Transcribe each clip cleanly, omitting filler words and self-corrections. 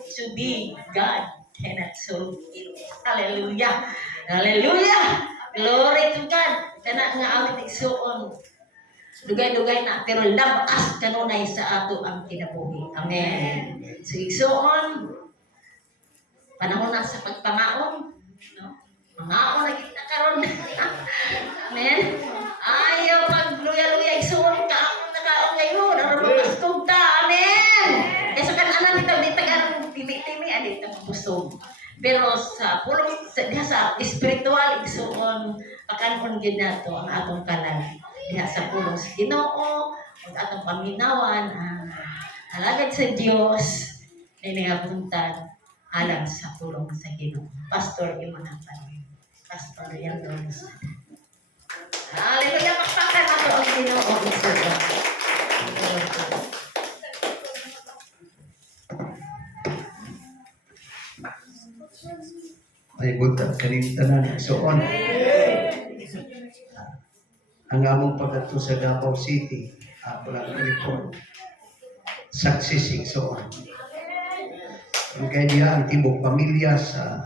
to be God cannot solve it. Hallelujah. Hallelujah. Glory to God. Kana nga awit igsuon. Dugay-dugay na pero labakas kanunay sa ato ang kinabuhi. Amen. So igsuon panahon na sa pagpangaon, no? Mangaon na kita karon. Amen. Ayaw pag luya-luya igsuon ka ako nakaon ngayon. Aron mapastog ta. Amen. Kaya kan anan bitaw di tagan timi-timi ani ta pusog. Pero sa pulong sa spiritual igsuon pakanon gid nato ang atong kalag. Diha sa pulong sa Ginoo ug atong paminawan alagad sa Dios dinhi nga buntag alang sa pulong sa Ginoo. Pastor Imanapan. Pastor Yang Donos. Hallelujah, pakpakan ako ang Ginoo isa. Ay buntag kaning tanan igsuon. Ang among pagadto sa Davao City, wala na report. Success igsuon. Ang kaya diya ang tibok pamilya sa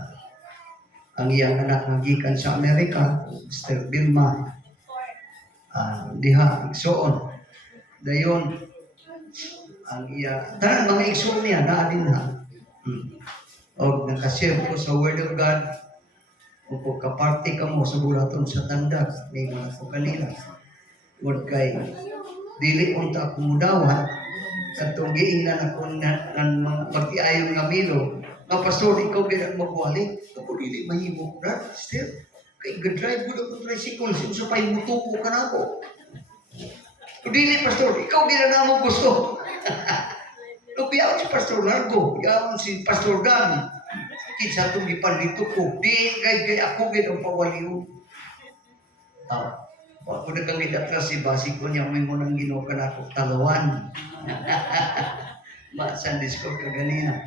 ang iyang anak nga gikan sa Amerika, Mr. Vilma. Diha igsuon. Dayon ang iya tanan mga igsuon niya naa din ha. O nakashare ko sa Word of God. Kung kaparte ka mo sa bulaton sa tandag, may mga ko kanila. Huwag kay, dili unta ako mudawan, at itong giingnan ako ng mga magtiayong nga milo, nga pastor, ikaw bilang magwalik, ako dili mahimo, brad, still, kay drive ko na tricycle, sa pa'y mutuko ka na ako. Kung dili, pastor, ikaw bilang na mo gusto. Lupiyaw si Pastor Largo, yaman si Pastor Gan, kinsa itong ipandito ko, di kay ako gid ang pawaliw. Ako na kami atras si Basi ko niya, may munang ginukan ako talawan. Sunday school ka ganina.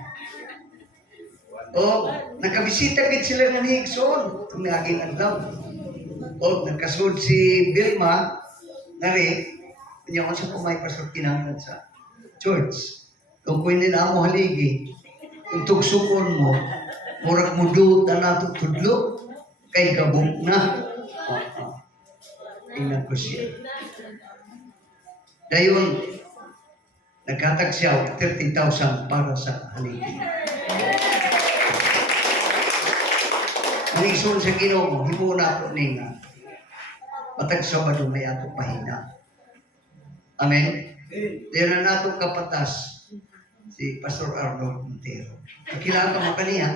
O, nakabisita gid sila nga ni Higson, itong naging adlaw. O, nagkasud si Vilma, nari, niya ko sa kumay Pastor kinahanglan sa church. Kung pwede na mo haligi, kung tugsukon mo, murag mo doon na nato tudlo, kay gabong na. Tingnan ko siya. Dayon, nagkatag siya 30,000 para sa haligi. Ang isun sa Ginoo, hibo na ako ni nga. Matag Sabado may ato pahina. Amen? Dayon na nato kapatas, si Pastor Arnold Montero. Kilala ka mo kaniya?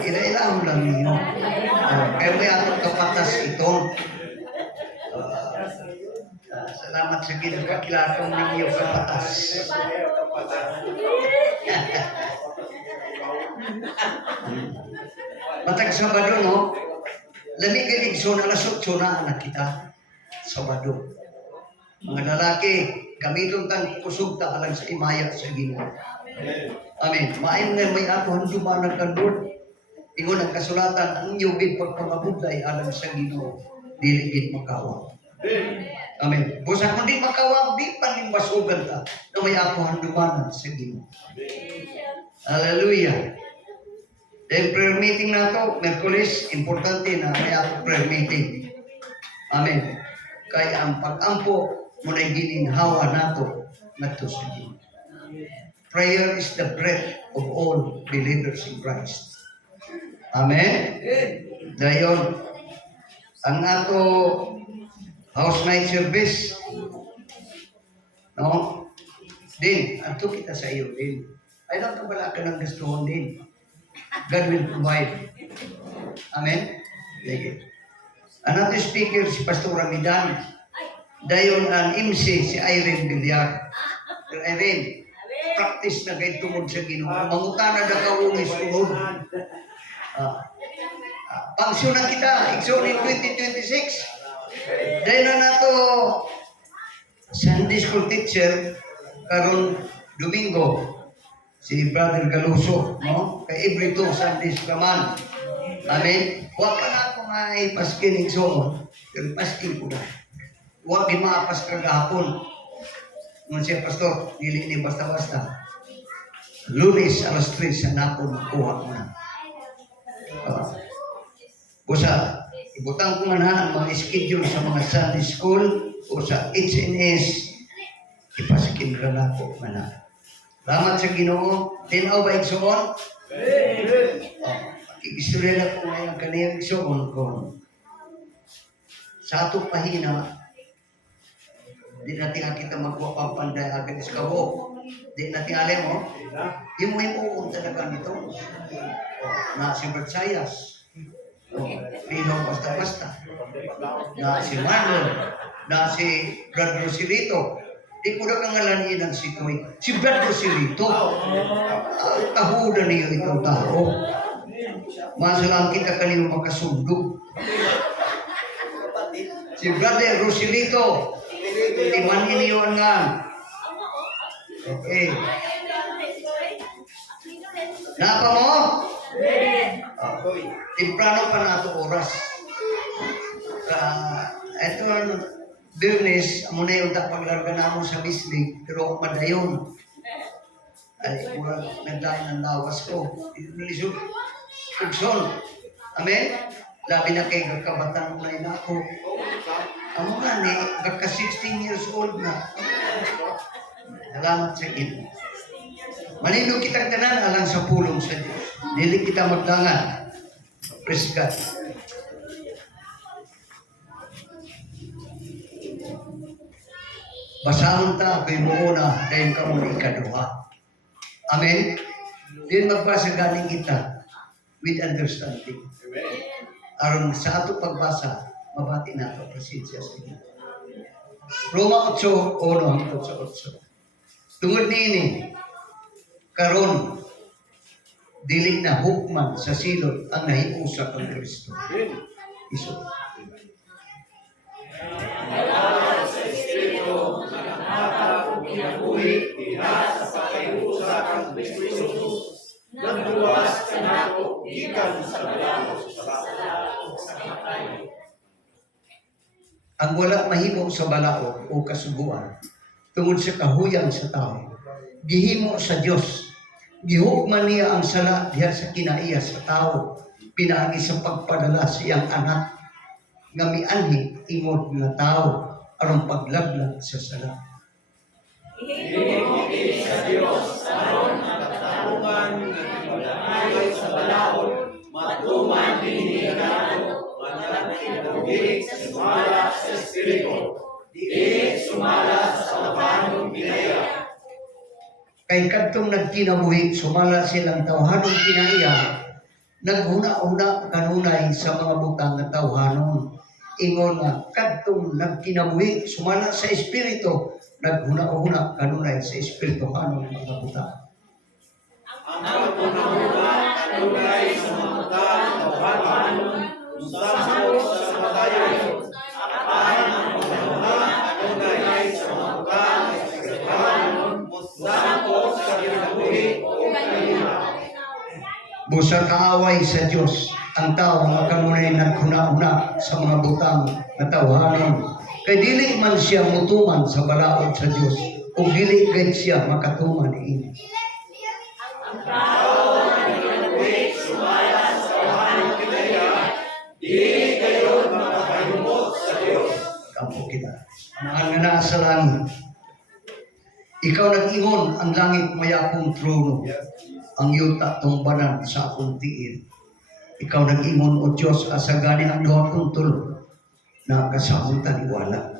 Ila-ilaan lang niyo. Kaya may atong kapatas ito. Salamat sa ginagkakilala kong ninyo kapatas. Matag Sabado, no? Lamig-galig so na lasot so na anak kita. Sabado. Mga lalaki, gamiton tang kusog ta alang sa imaya sa Ginoo. Amen. Maayon nga may ato handuman ng kanlod. Ingon ang kasulatan, ang inyong big pagpamabudlay alang sa Ginoo, dili gid makawa. Amen. Busa kung di makawa, di pa rin masugan ta na may ato handuman sa Ginoo. Hallelujah. Then prayer meeting na to, Merkulis, importante na may ato prayer meeting. Amen. Kaya ang pag-ampo, muna'y gininhawa nato nato sa Ginoo. Prayer is the breath of all believers in Christ. Amen? Dayon, ang ato house night service, no? Din, ato kita sa iyo din. Ay, lang wala ka ng gustuhon din. God will provide. Amen? Sige. Ang ato speaker, si Pastor Ramidan. Dayon ang MC si Irene Villar. Irene, practice na kayo tungod sa Ginoo. Mangutana na ka unay sunod. Pangsyon na kita, igsoon 2026. Dayon na nato Sunday school teacher karon Domingo si Brother Galuso, no? Kay every two Sundays naman. Amen. Wa pa na ako may paskin igsoon. Pero paskin ko na. Huwag maapas kagahapon. Nung siya, Pastor, dili ni basta-basta. Lunes, alas 3 sa napon, kuha mo na. Usa, ibutang ko man ha ang mga schedule sa mga Sunday school o sa HNS, ipasikin ka na po man ha. Salamat sa Ginoo. Tinaw ba igsoon? Igistorya na ko ngayon kaniyang igsoon ko. Sa atong pahina, di natin kita magkuha pang panday agad is kabo. Di natin alam mo, yung may pupunta talaga nito. Na si Bertsayas, Pino basta-basta, na si Manuel, na si Brad Rosilito. Di ko na kangalanin ang si Toy. Si Brad Rosilito, tahudan niyo itong tao. Masalang kita kanino makasundo. Si Brother Rosilito, di man iniyon nga. Okay. Napa mo? Temprano pa na ito oras. Ito ang business, amo na yung paglarga na mo sa bislig, pero madayon. Ay, mura nagdahin ng lawas ko. Nilisod. Kugson. Amen? Labi na kay kakabatan na ina ako. Amo nga ni, kaka 16 years old na. Salamat sa Ginoo. Manindog kitang tanan alang sa pulong sa Diyos. Dili kita magdangan. Praise God. Basahon ta kay muuna dahil ka muli ikaduha. Amen? Din magbasa galing kita with understanding. Aron sa ato pagbasa, mabati na ito. Presensya sa Diyos. Roma 8:1 hangtod sa 8. Tungod niini, karon dili na hukman sa silot ang nahiusa kang Kristo. Iso. Sa Espiritu, nakakapag kinabuhi, diha sa pagkaiusa kang Kristo. Nagluwas ka nako, gikan sa balaod sa kapay. Ang wala mahimo sa balaod o kasuguan tungod sa kahuyang sa tao, gihimo sa Dios. Gihukman niya ang sala diha sa kinaiya sa tao, pinaagi sa pagpadala sa iyang anak nga mianhi ingod nga tao aron paglaglag sa sala. Gihimo kini sa Dios aron ang katarungan nga ipagdamay sa balaod, matuman dinhi nato, managkinabuhi sa sumala sa Espiritu, dili sumala sa labanong pinaya. Kay kadtong nagkinabuhi, sumala silang tawhanong kinaiya, naghuna-una kanunay sa mga butang na tawhanon. Ingon nga, kadtong nagkinabuhi, sumala sa Espiritu, naghuna-una kanunay sa Espiritu hanon mga butang. Ang pagpunahuna kanunay sa mga butang tawhanon, musamo sa kamatayon, apan ang pagpunahuna kanunay sa mga butang tawhanon, musamo sa kinabuhi o kanina. Busa kaaway sa Dios ang tao nga kanunay naghuna-una sa mga butang na tawhanon. Kay dili man siya mutuman sa balaod sa Dios o dili gayud siya makatuman ini. Ang tao na kinabuhi sumala sa tawhanon pinaya, dili kayo makapahimot sa Dios. Kampo kita. Ang nga naa sa langit. Ikaw nag-ingon ang langit maya akong trono. Ang yuta tumbanan sa akong tiil. Ikaw nag-ingon o Diyos asagani ang duha kong tulo na kasamong taliwala.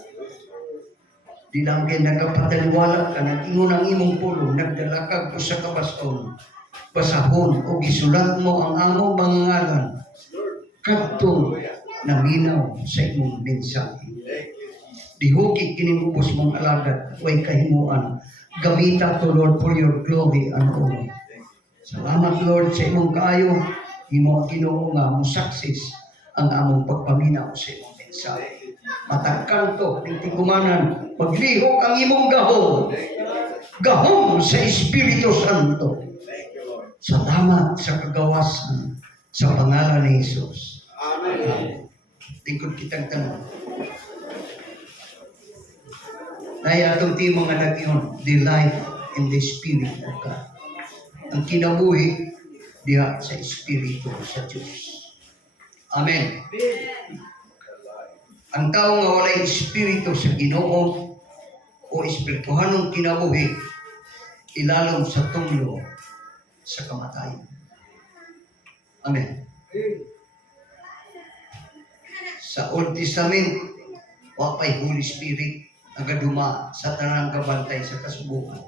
Di lang kayo nagkapataliwala ka, nag-ingon ang imong pulong, nagdalakag ko sa kabaston, basahon o gisulat mo ang among mga ngalan, kadtong naminaw sa imong mensahe. Dihuki kinimubos mong alagad, way kahimuan, gamita to Lord for your glory and honor. Salamat Lord sa imong kaayo, imo ang Ginoo nga mo success ang among pagpaminaw sa imong mensahe. Matagkanto, tingtigumanan, maglihok ang imong gahom. Gahom sa Espiritu Santo. Salamat sa kagawasan sa pangalan ni Jesus. Amen. Tingkod kitang tanong. Dahil atong ti mga nagyon, the life in the Spirit of God. Ang kinabuhi diha sa Espiritu sa Diyos. Amen. Ang tao nga walay Espiritu sa Ginoo o Espirituhanong kinabuhi, ilalom sa tunglo sa kamatayon. Amen. Sa Old Testament, wapay Holy Spirit nagaduma sa tanang kabantay sa kasubukan.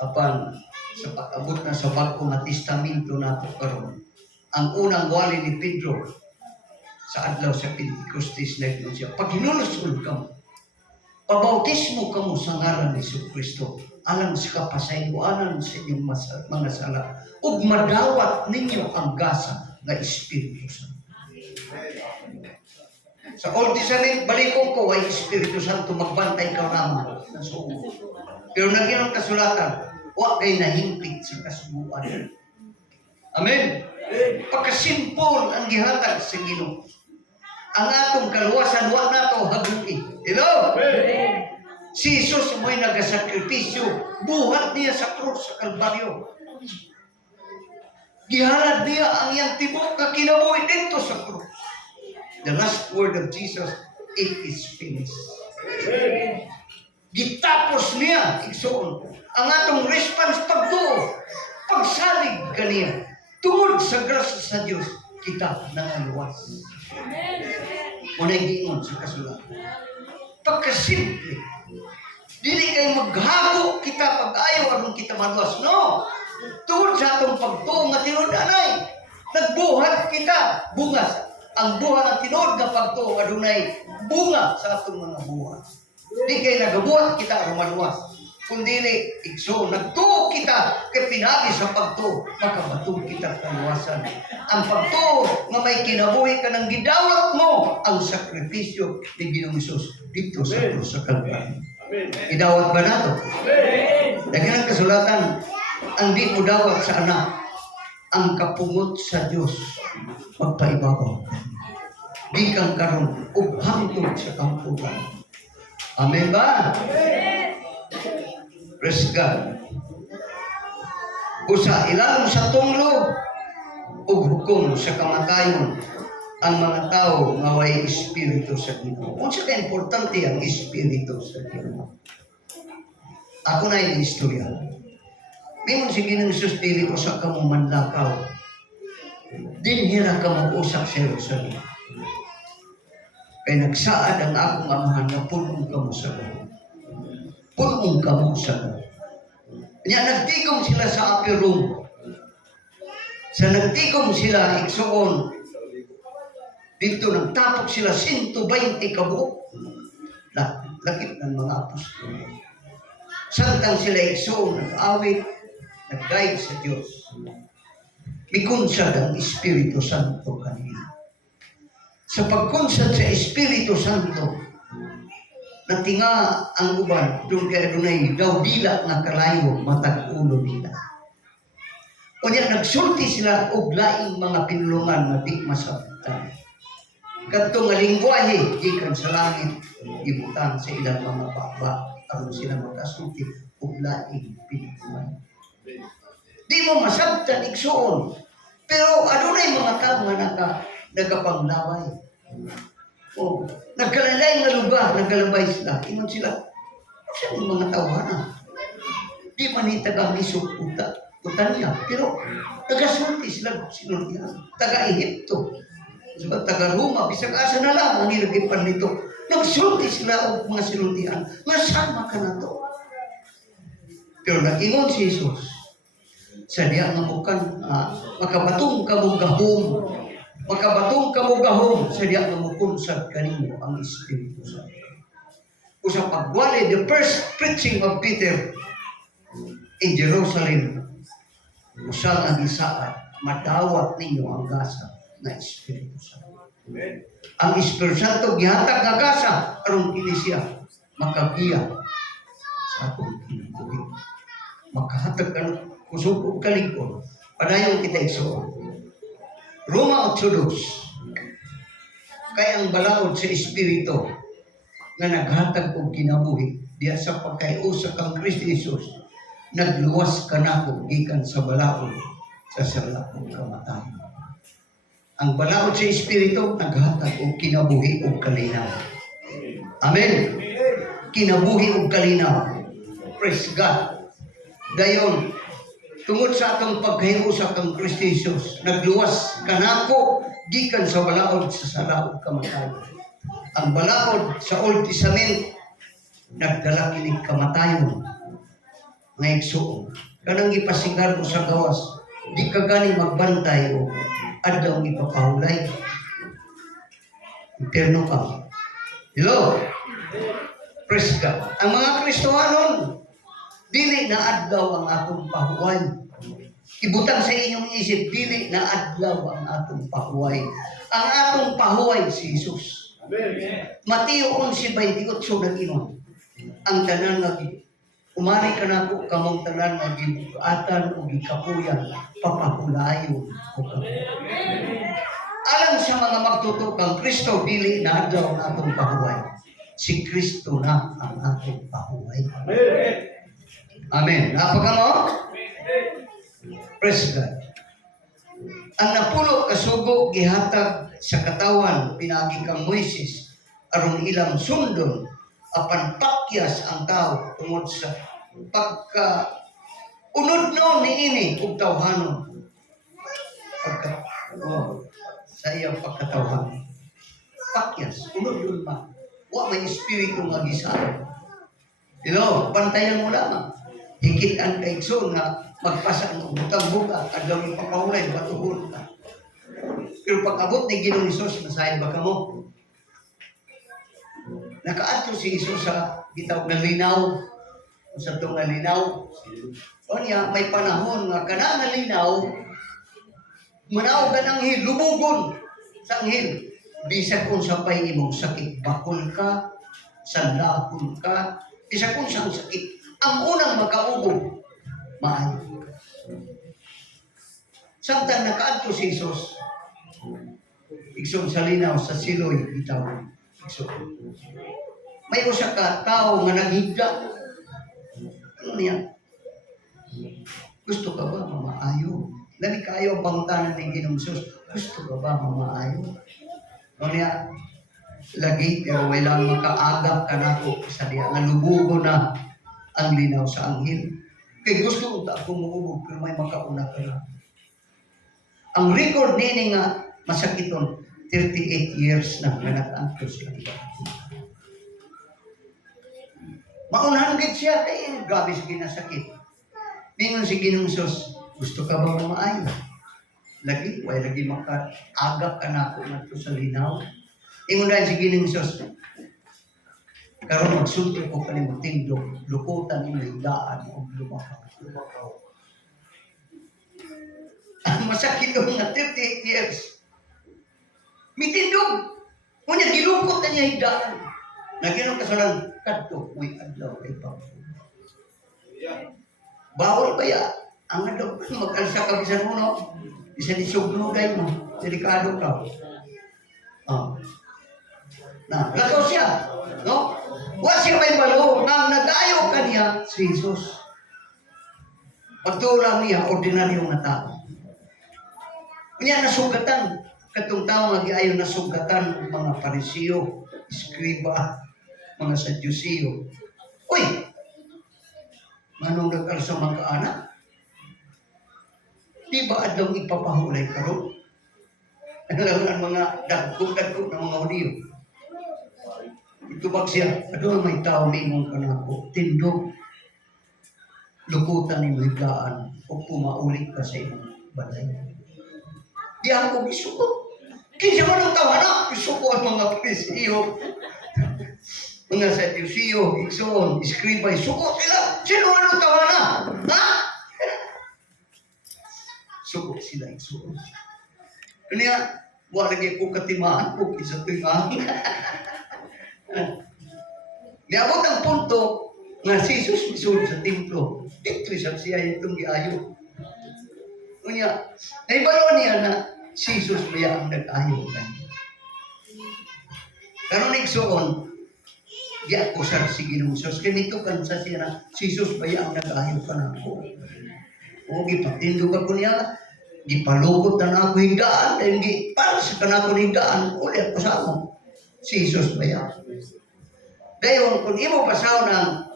Apan sa pag-abot na sa bagong nga testamento nato karon, ang unang wali ni Pedro sa adlaw sa Pentecostes na siya, pag hinulusod ka mo, pabautismo ka mo sa ngalan ni Kristo, alang sa kapasayuanan sa inyong mga sala, ug madawat ninyo ang gasa nga Espiritu Santo. Sa Old Testament, balikong ko ay Espiritu Santo, magbantay ka naman ng sugo. Pero nagyan ang kasulatan, wa kay nahimpit sa kasubuan. Amen. Pagkasimpol ang gihatag sa Ginoo. Ang atong kaluwasan, wa nato haguki. Hello? Si Jesus mo'y nagasakripisyo, buhat niya sa krus sa Kalbaryo. Gihalad niya ang iyang tibok na kinabuhi dito sa krus. The last word of Jesus, it is finished. Gitapos niya, igsoon, ang atong response pagtuo, pagsalig kaniya, tungod sa grasya sa Diyos, kita nangaluwas. Muna'y giingon sa kasulatan. Pagkasimple, dili kay maghago kita pag-ayaw anong kita maluwas. No! Tungod sa atong pagtuo nga tinud-anay, nagbuhat kita, bungas. Ang buhat ng tinud nga pagtuo, adunay bunga sa atong mga buhat. Di kay nagabuhat kita rumaluwas. Kundi igso, nagtuo kita kay pinagi sa pagtuo, makabatong kita kaluwasan. Ang pagtuo nga may kinabuhi ka ng gidawat mo ang sakripisyo ni Ginoong Hesus dito sa krus sa Kalbaryo. Idawat ba nato? Daghan ang kasulatan, ang di mo dawat sa anak, ang kapungot sa Diyos magpaibabaw. Di kang karon ug hangtod sa kampugan. Amen ba? Praise God. Usa ilalom sa tunglo ug hukom sa kamatayon ang mga tao nga way espiritu sa Ginoo. Unsa ka importante ang espiritu sa Ginoo? Ako na yung istorya. Mingon si Ginoong Hesus, dili ko sa kamo manlakaw. Dinhira ka mag-usap sa Jerusalem. Kaya nagsaad ang akong amahan na pulong ka mo sa Ginoo. Pulong ka mo sa Ginoo. Kanya nagtigom sila sa upper room. Sa nagtigom sila, igsoon, dito nagtapok sila 120 kabuok. Lakit ng mga apostol. Santang sila igsoon, nag-awit, nag-guide sa Diyos. Mikunsad ang Espiritu Santo kanina. Sa pagkunsad sa Espiritu Santo, natinga ang uban, doon kaya dunay daw dila nga kalayo, matag ulo nila. O niya, nagsulti sila og laing mga pinulungan na di masabtan. Kadto nga lingwahe, gikan sa langit, ibutang sa ilang mga baba, aron sila magkasulti og laing pinulungan. Di mo masabtan, igsoon. Pero adunay mga tao nga nagapanglaway. O, nagkalalay nga lugar, nagkalabay sila. Ingon sila, saan yung mga tawanan? Di man ni taga-misok utan niya. Pero taga-sulti sila, sinultihan. Taga-Ehipto. Diba, taga-Roma, bisag asa na lang ang ilagipan nito. Nagsulti sila o mga sinultihan. Masama ka na to. Pero nag-ingon si Jesus, sa diya nga mukan, makabatong ka mo gahom. Makabatong ka mo gahom, sa diya nga mukunsad kanino ang Espiritu Santo. Usang pagwali, the first preaching of Peter in Jerusalem, usang ang isaad, madawat ninyo ang gasa na Espiritu Santo. Ang Espiritu Santo, gihatag nga gasa, arong kini siya, makagiya sa atong kinabuhi. Makahatag ka kusog o kalikon, padayon kita igsoon. Roma 8:2. Kaya ang balaod sa Espiritu, nga naghatag og kinabuhi diya sa pagkaiusa kang Kristo Jesus, nagluwas ka nako gikan sa balaod sa salakong kamatayon. Ang balaod sa Espiritu naghatag og kinabuhi ug kalinaw. Amen. Kinabuhi ug kalinaw. Praise God. Dayon, tungod sa atong pagkaiusa kang Kristo Jesus, nagluwas ka nako gikan sa balaod sa salakong kamatayon. Ang balaod sa Old Testament nagdala kini kamatayon nga igsuon. Kanang ipasigar mo sa gawas, di ka gani magbantay o adlaw ipapahulay. Interno ka. Hello? Praise God. Ang mga Kristohanon, dili na adlaw ang atong pahuway. Ibutang sa inyong isip, dili na adlaw ang atong pahuway. Ang atong pahuway si Jesus. Mateo 11:28 nag-ingon, ang tanan nga umari ka nako kamong tanan nga gibuatan o gikapuyan papahulayon ko kamo. Alang sa mga magtuto kang Kristo, dili na adlaw ang atong pahuway. Si Kristo na ang atong pahuway. Amen. Napaka mo? Praise God. Ang napulo kasugo gihatag sa katawan pinagi kang Moises aron ilang sundon apan pakyas ang tao tungod sa pagka unod no niini ug tawhanon pagka sa iyang pagkatawhan pakyas unod yun ba wa may espiritu nga gisalo. Hello, bantayan mo lamang higit ang kaigsoon nga magpasa ng butang-buka adlaw ipapahulay batuhon ka. Pero pag-abot ni Ginoong Hesus, masahin ba ka mo? Nakaadto si Hesus sa bitaw ng linaw, sa itong nga linaw. O niya, may panahon nga kana nga linaw, manaw ka ng hil, lubugon sa anghel. Bisag kung sa pay imong sakit, bakol ka, sandakol ka, bisag kung sa sakit, ang unang makaubog, maayo. Samtang nakaadto si Hesus, igsoon sa linaw sa Siloy bitaw. Igsoon. May usa ka tao nga naghigda. Ano niya? Gusto ka ba mamaayo? Lami kayo ang pangutanan ni Ginoong Hesus. Gusto ka ba mamaayo? Ano niya? Lagi pero wala makaagap ka na ko sa diya nga lubugo na ang linaw sa anghel. Kay gusto ko ta akong muubog pero may makauna ka na. Ang record nini nga masakiton 38 years na nag-angko siya. Maunahan gid siya kay grabe sa ginasakit. Mingon si Ginoong Hesus, gusto ka ba mamaayo? Lagi, way lagi maka-agap ka na ako nato sa linaw. Ingon dahil si Ginoong Hesus, karon magsulti ko kanimo tindog, lukutan ni higdaan o lumakaw. Ang masakit ko nga 38 years. Mitindog. Kunya gilukot na niya higdaan. Naginong kasalang kadto may adlaw kay Pablo. Bawal ba ya? Ang adlaw mag-alsa ka bisan mo no. Bisan isugnuday mo. Delikado ka. Lakaw siya. No? Wa siya may balo. Nang nag-ayo kaniya si Jesus. Pagtulang niya, ordinaryo nga tao. Kanya nasugatan. Katong tao nga giayo nasugatan mga Parisiyo, Iskriba, mga Sadyusiyo. Uy! Manong nag-alsa mga anak? Di ba adlaw ipapahulay karon? Ano lang ang mga dagkog-dagkog ng mga Hudiyo? Itubag siya, adlaw may tao mingong kanako, tindog, lukutan ni higdaan, o pumaulit ka sa imong balay. Di ako gisuko. Kinsa man ang tawana, gisuko ang mga Parisiyo, mga Sadyusiyo, Igsoon, Iskriba, suko sila. Sino ang tawana? Ha? Suko sila, Igsoon. Kanya, wala lagi ko katimaan ko, isa tingnan. Niabot ang punto nga si Jesus misud sa templo. Dito siya itong giayo. Kanya, naibalo niya na si Jesus kaya ang nag-ayo kanya. Karon igsoon, di ako sa si Ginoong Sus. Ganito kan sa siya na, si Sus baya ang nag-ayo ka na ako. O, gipatindog ako niya, gipalukot na ako higdaan, dahil para sa kanako higdaan, ulit ako sa ako. Si Jesus baya. Dayon, kung imo pasaw ng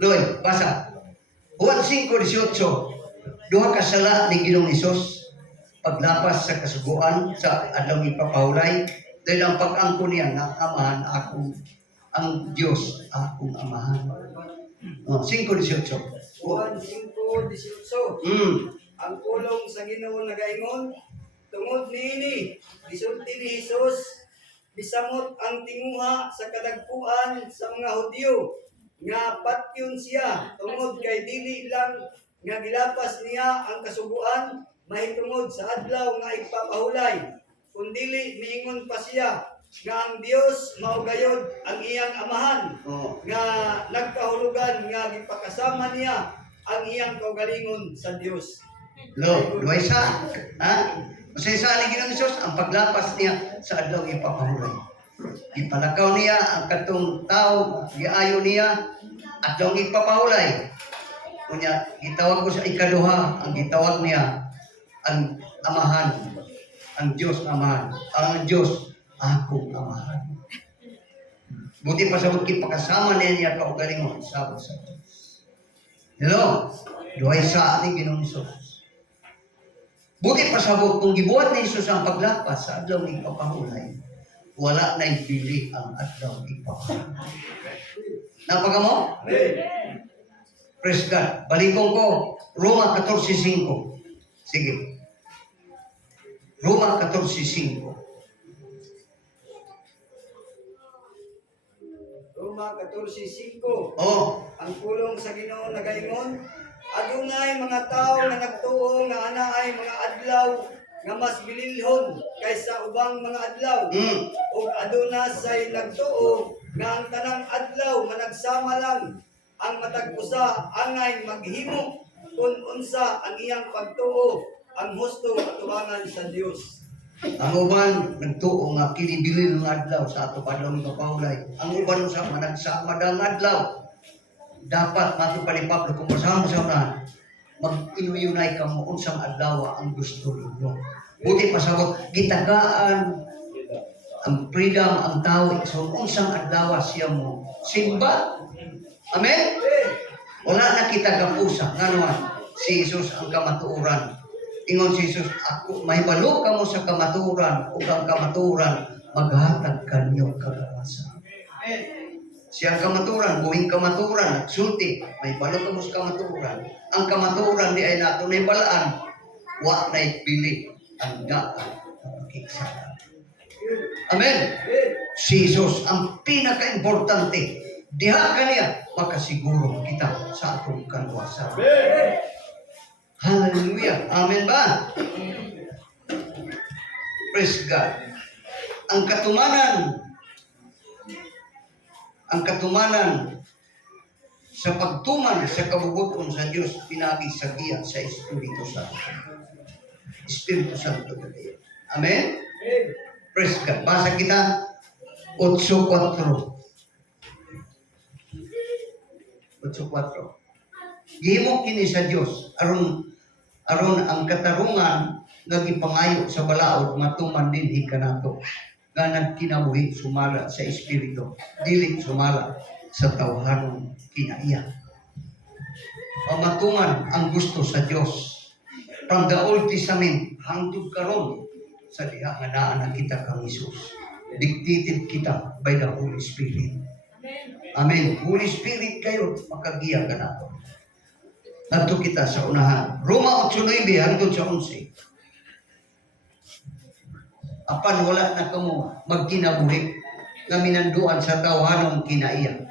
Loy, basa. Juan 5:18, duha ka sala ni Ginoong Hesus paglapas sa kasuguan sa adlaw ipapahulay dahil ang pag-angko niya na amahan akong ang Diyos akong amahan. 5:18. Juan 5:18. Ang pulong sa Ginoo nagaingon, tungod niini, gisulti ni Hesus, bisamot ang tinguha sa kadagpuan sa mga Hudyo, nga patyon siya, tungod kay dili lang nga gilapas niya ang kasuguan, mahitungod sa adlaw nga ipapahulay, kundili miingon pa siya, nga ang Dios maugayod ang iyang amahan, nga nagkahulugan nga gipakasama niya ang iyang kaugalingon sa Dios. Duha isa. Ha? Masaysa ni Ginoong Hesus ang paglapas niya sa adlaw ipapahulay. Ipalakaw niya ang katong tao, giayo niya adlaw ipapahulay. Kunya gitawag ko sa ikaduha, ang gitawag niya ang amahan, ang Diyos amahan, ang Diyos akong amahan. Buti pa sa pagkipakasama niya kaugalingon sa Diyos. Hello? Duha isa ni Ginoong Hesus. Buti pasabot kung gibuhat ni Jesus ang paglapas sa adlaw ng ipapahulay, wala na ibili ang adlaw ng ipapahulay. Napaga mo? Praise God. Balikong ko, Roma 14:5. Sige. Roma 14:5. Roma 14:5. Oh, Ang pulong sa Ginoo nagaingon, adunay mga tao nga nagtuo nga anaay mga adlaw nga mas bililhon kaysa ubang mga adlaw. Ug aduna say nagtuo nga ang tanang adlaw nga nagsama lang ang matag usa angay maghimo kun unsa ang iyang pagtuo ang husto atubangan sa Dios. ang uban nagtuo nga kinibilin ng adlaw sa ato padlong ipapahulay. Ang uban sa managsama dang adlaw. Dapat matupalipap kung masama sa unahan, mag-inuyunay ka mo unsang adlaw ang gusto ninyo. Buti pasabot, gitagaan ang freedom ang tao so unsang adlaw siya mo simba. Amen? Wala na kita kapusa nganuan si Jesus ang kamatuoran. Ingon si Jesus, ako mahibalo ka mo sa kamatuoran ug ang kamatuoran maghatag kanyo kagawasan. Siyang kamaturan, buhing kamaturan, sulti, may balo ka mo sa kamaturan. Ang kamaturan di ay nato na balaan, wa na ibili ang daan ng pakiksakan. Amen? Si Jesus ang pinaka-importante. Diha ka niya, makasiguro kita sa atong kaluwasan. Hallelujah. Amen ba? Praise God. Ang katumanan sa pagtuman sa kabubuton sa Diyos pinagi sa giya sa Espiritu Santo. Espiritu Santo. Amen? Praise God. Basa kita 8:4. 8:4. Gihimo kini sa Dios aron ang katarungan nga gipangayo sa balaod matuman dinhi kanato nga nagkinabuhi sumala sa espiritu dili sumala sa tawhanon kinaiya. Pamatuman ang gusto sa Dios from the Old Testament hangtod karon sa diha nga naa na kita kang Hesus. Dictated kita by the Holy Spirit. Amen. Holy Spirit kayo makagiya kanato. Nato kita sa unahan. Roma 8:9 hangtod sa 11. Apan wala na kamo magkinabuhi nga minanduan sa tawhanon kinaiya.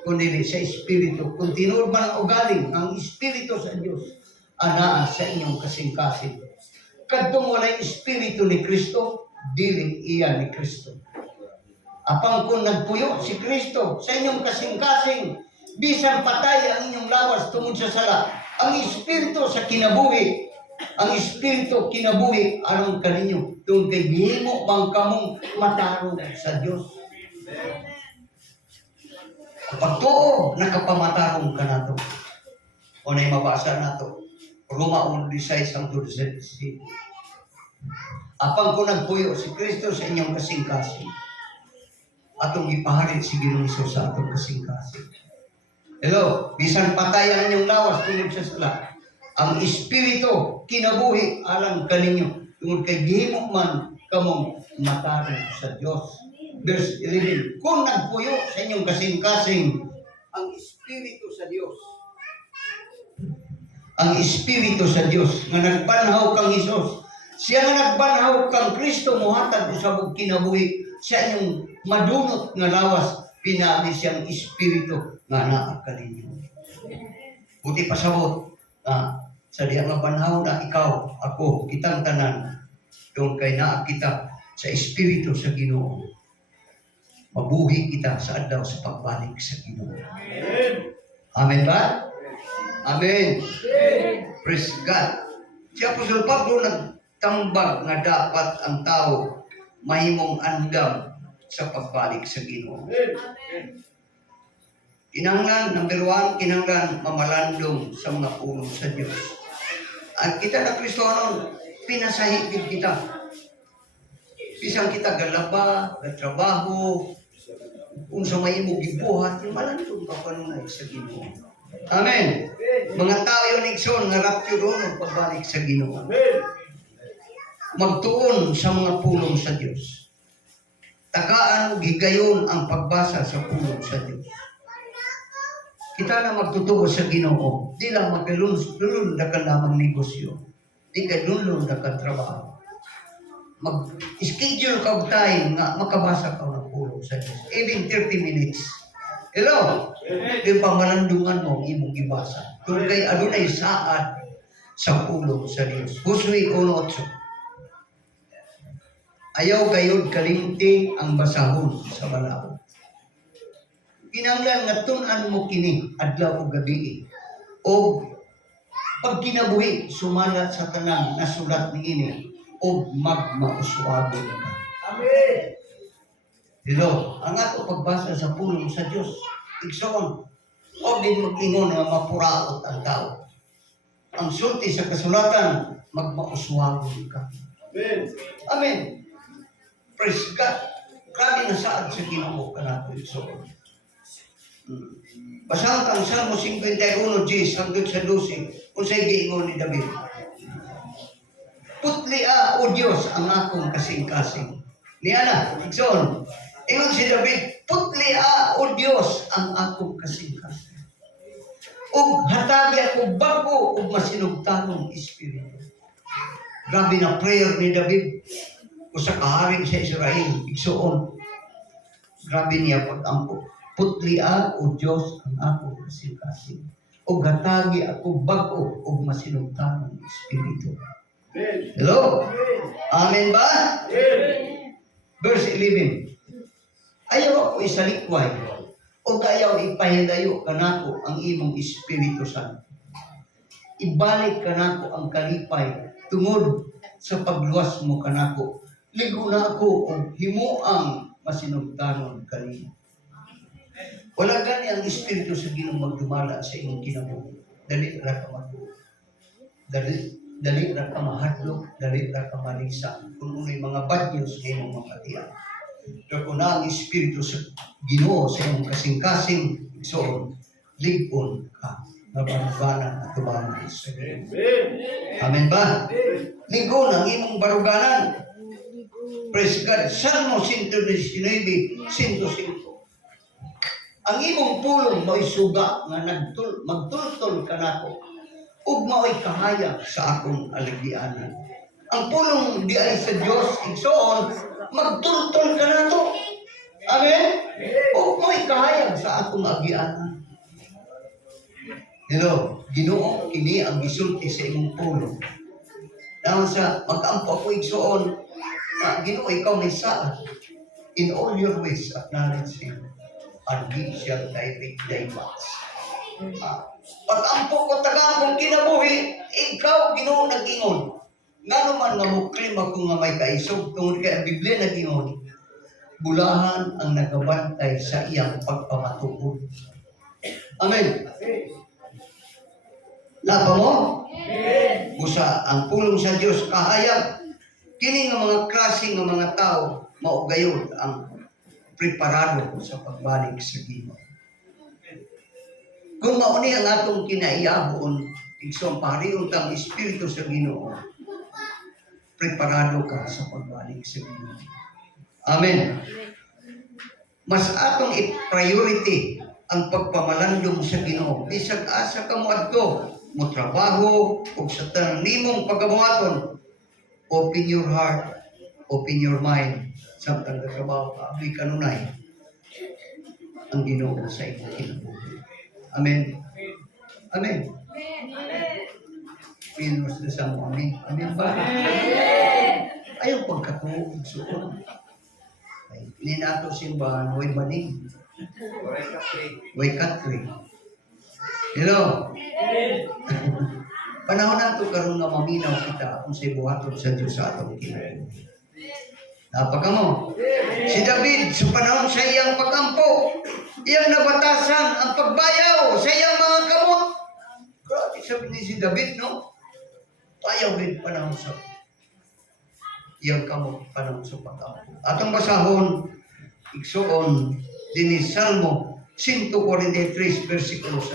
Kundi sa Espiritu, kung tinuod man ang ugaling ang Espiritu sa Diyos, anaa sa inyong kasing-kasing. Kadtong walay Espiritu ni Kristo, dili iya ni Kristo. Apang kung nagpuyo si Kristo sa inyong kasing-kasing, bisan patay ang inyong lawas tungod sa sala, ang Espiritu sa kinabuhi, ang Espiritu kinabuhi aron kaninyo, tungod kay gihimo bang kamong matarong sa Dios. Amen. Amen. Praise God. Ang katumanan ang gusto sa Dios. From the Old Testament hangtod karon sa diha nga naa na kita kang Hesus. Dictated kita by the Holy Spirit. Amen. Kapag tuo, nakapamatarong ka na to. O na mabasa na to. Roma 1:16 hangtod 17. Apang ko nagpuyo si Kristo sa inyong kasing-kasing. Atong ipaharit si Ginoong Hesus sa atong kasing-kasing. Hello, bisan patay ang inyong lawas tungod sa sala. Ang Espiritu kinabuhi alang kaninyo tungod kay gihimo man kamong matarong sa Dios. Verse 11, kung nagpuyo sa inyong kasing-kasing ang Espiritu sa Dios, ang Espiritu sa Dios nga nagbanhaw kang Hesus, siya nga nagbanhaw kang Kristo mohatag usab og kinabuhi sa inyong madunot nga lawas, pinaagi siyang Espiritu nga naa kaninyo. Buti pasabot sa diha nga banhaw na ikaw, ako, kitang tanan, yung kay naa kita sa Espiritu sa Ginoo. Mabuhi kita sa adlaw sa pagbalik sa Ginoo. Amen ba? Amen. Praise God. Si Apostol Pablo nagtambag nga dapat ang tao mahimong andam sa pagbalik sa Ginoo. Kinahanglan, number 1, kinahanglan mamalandong sa mga pulong sa Diyos. At kita na Kristiyano, pinasahigid kita. Bisang kita galaba, trabaho, kung sa may mo gibuhat, malandong ka panunay sa Ginoo. Amen. Mga tao yung nigson, nga rapture ron, pagbalik sa Ginoo. Magtuon sa mga pulong sa Diyos. Tagaan o gigayon ang pagbasa sa pulong sa Diyos. Kita na magtutuo sa Ginoo, di lang magdulun na ka lamang negosyo, di ka dulun na ka trabaho. Mag-schedule ka og time nga makabasa ka ng pulong sa Diyos. Even 30 minutes. Hello? Di pa malandungan mo ang imong ibasa. Kung kay adunay saad sa pulong sa Diyos. Huswi 1:8. Ayaw kayod kalimti ang basahon sa balaod. Kinahanglan nga tun-an mo kini adlaw ug gabi. O pag kinabuhi sumala sa tanang nasulat niini o magmauswabon ka. Amen. Hello, ang ato pagbasa sa pulong sa Diyos, igsoon, o din mag-ingon na mapuraot ang tao. Ang sulti sa kasulatan, magmauswabon ka. Amen. Amen. Praise God. Grabe na saad sa Ginoo ka nato igsoon. Basahan kang Salmo 51:10 hanggang sa 12, kung sa'y giingon ni David. Putlia, O Diyos, ang akong kasing-kasing. Niana, igsoon, ingon si David, putlia, O Diyos, ang akong kasing-kasing. Ug hatagi ako bago ug masinugtanong espiritu. Grabe na prayer ni David o sa kaharing sa Israel, igsoon. Grabe niya pag-ampo. Putlia, O Diyos, ang akong kasing-kasing. Ug hatagi ako bago ug masinugtanong espiritu. Hello? Amen ba? Verse 11. Ayaw ako isalikway o ayaw ipahidayo kanako ang imong Espiritu Santo. Ibalik kanako ang kalipay tungod sa pagluwas mo kanako. Ligo na ako o himuang masinugtanon kanimo. Wala gani ang Espiritu sa Ginoo magdumala sa imong kinabuhi. Dali ra ka magduwa. Dali ra ka mahadlok, dali ra ka malisa. Kung unay mga bad news sa imong mapatiyan. Pero kung na ang Espiritu sa Ginoo sa imong kasing-kasing, igsoon, ligon ka. Mabaruganan at tubanan sa Ginoo. Amen ba? Ligon ang imong baruganan. Praise God. Salmo 119:105. Ang imong pulong mo'y suga nga magtultol ka nako. Ug mao'y kahayag sa akong aligyanan. Ang pulong di ay sa Dios igsoon, magtultol ka nato. Amen? Ug mao'y kahayag sa akong aligyanan. Hello, Ginoo kini ang gisulti sa imong pulong. Dahil sa mag-ampo ko igsoon, Ginoo ikaw may saad. In all your ways acknowledge Him, and He shall direct thy paths. Pag-ampo ko taga akong kinabuhi, ikaw Ginoo nag-ingon. Nga naman nga muklim ako nga may kaisog tungod kay ang Biblia nag-ingon. bulahan ang nagabantay sa iyang pagpamatuod. Amen. Lapa mo? Busa ang pulong sa Dios kahayag kini nga mga klase nga mga tao mao gayud ang preparado sa pagbalik sa Ginoo. Kung mao ni ang atong kinaiyahon igsoon pariyon tang espiritu sa Ginoo, preparado ka sa pagbalik sa Ginoo. Amen. Mas atong i-priority ang pagpamalandong sa Ginoo. Bisag asa ka mo adto, mo trabaho ug sa tanang nimong pagkabuhaton, open your heart, open your mind. Samtang katrabaho ka, ako'y kanunay ang Ginoo sa imong kinabuhi. Amen. Amen. Pinos na sa mo. Amen. Amen ba? Ayaw pagkatuog suon. Hindi na ito simbahan, way baning. Way katri. Hello? Panahon na ito karoon na maminaw kita kung sa ibuhaton sa Diyos sa atong kinabuhi. Napaka mo? Si David, sa panahon sa iyang pagkampo, iyang nabatasan ang pagbayaw sa iyang mga kamot. Grabe sabi ni si David, no? Bayaw din panahon sa iyang kamot, panahon sa pagkampo. Atong basahon, igsoon, din Salmo 143, versikulo 6.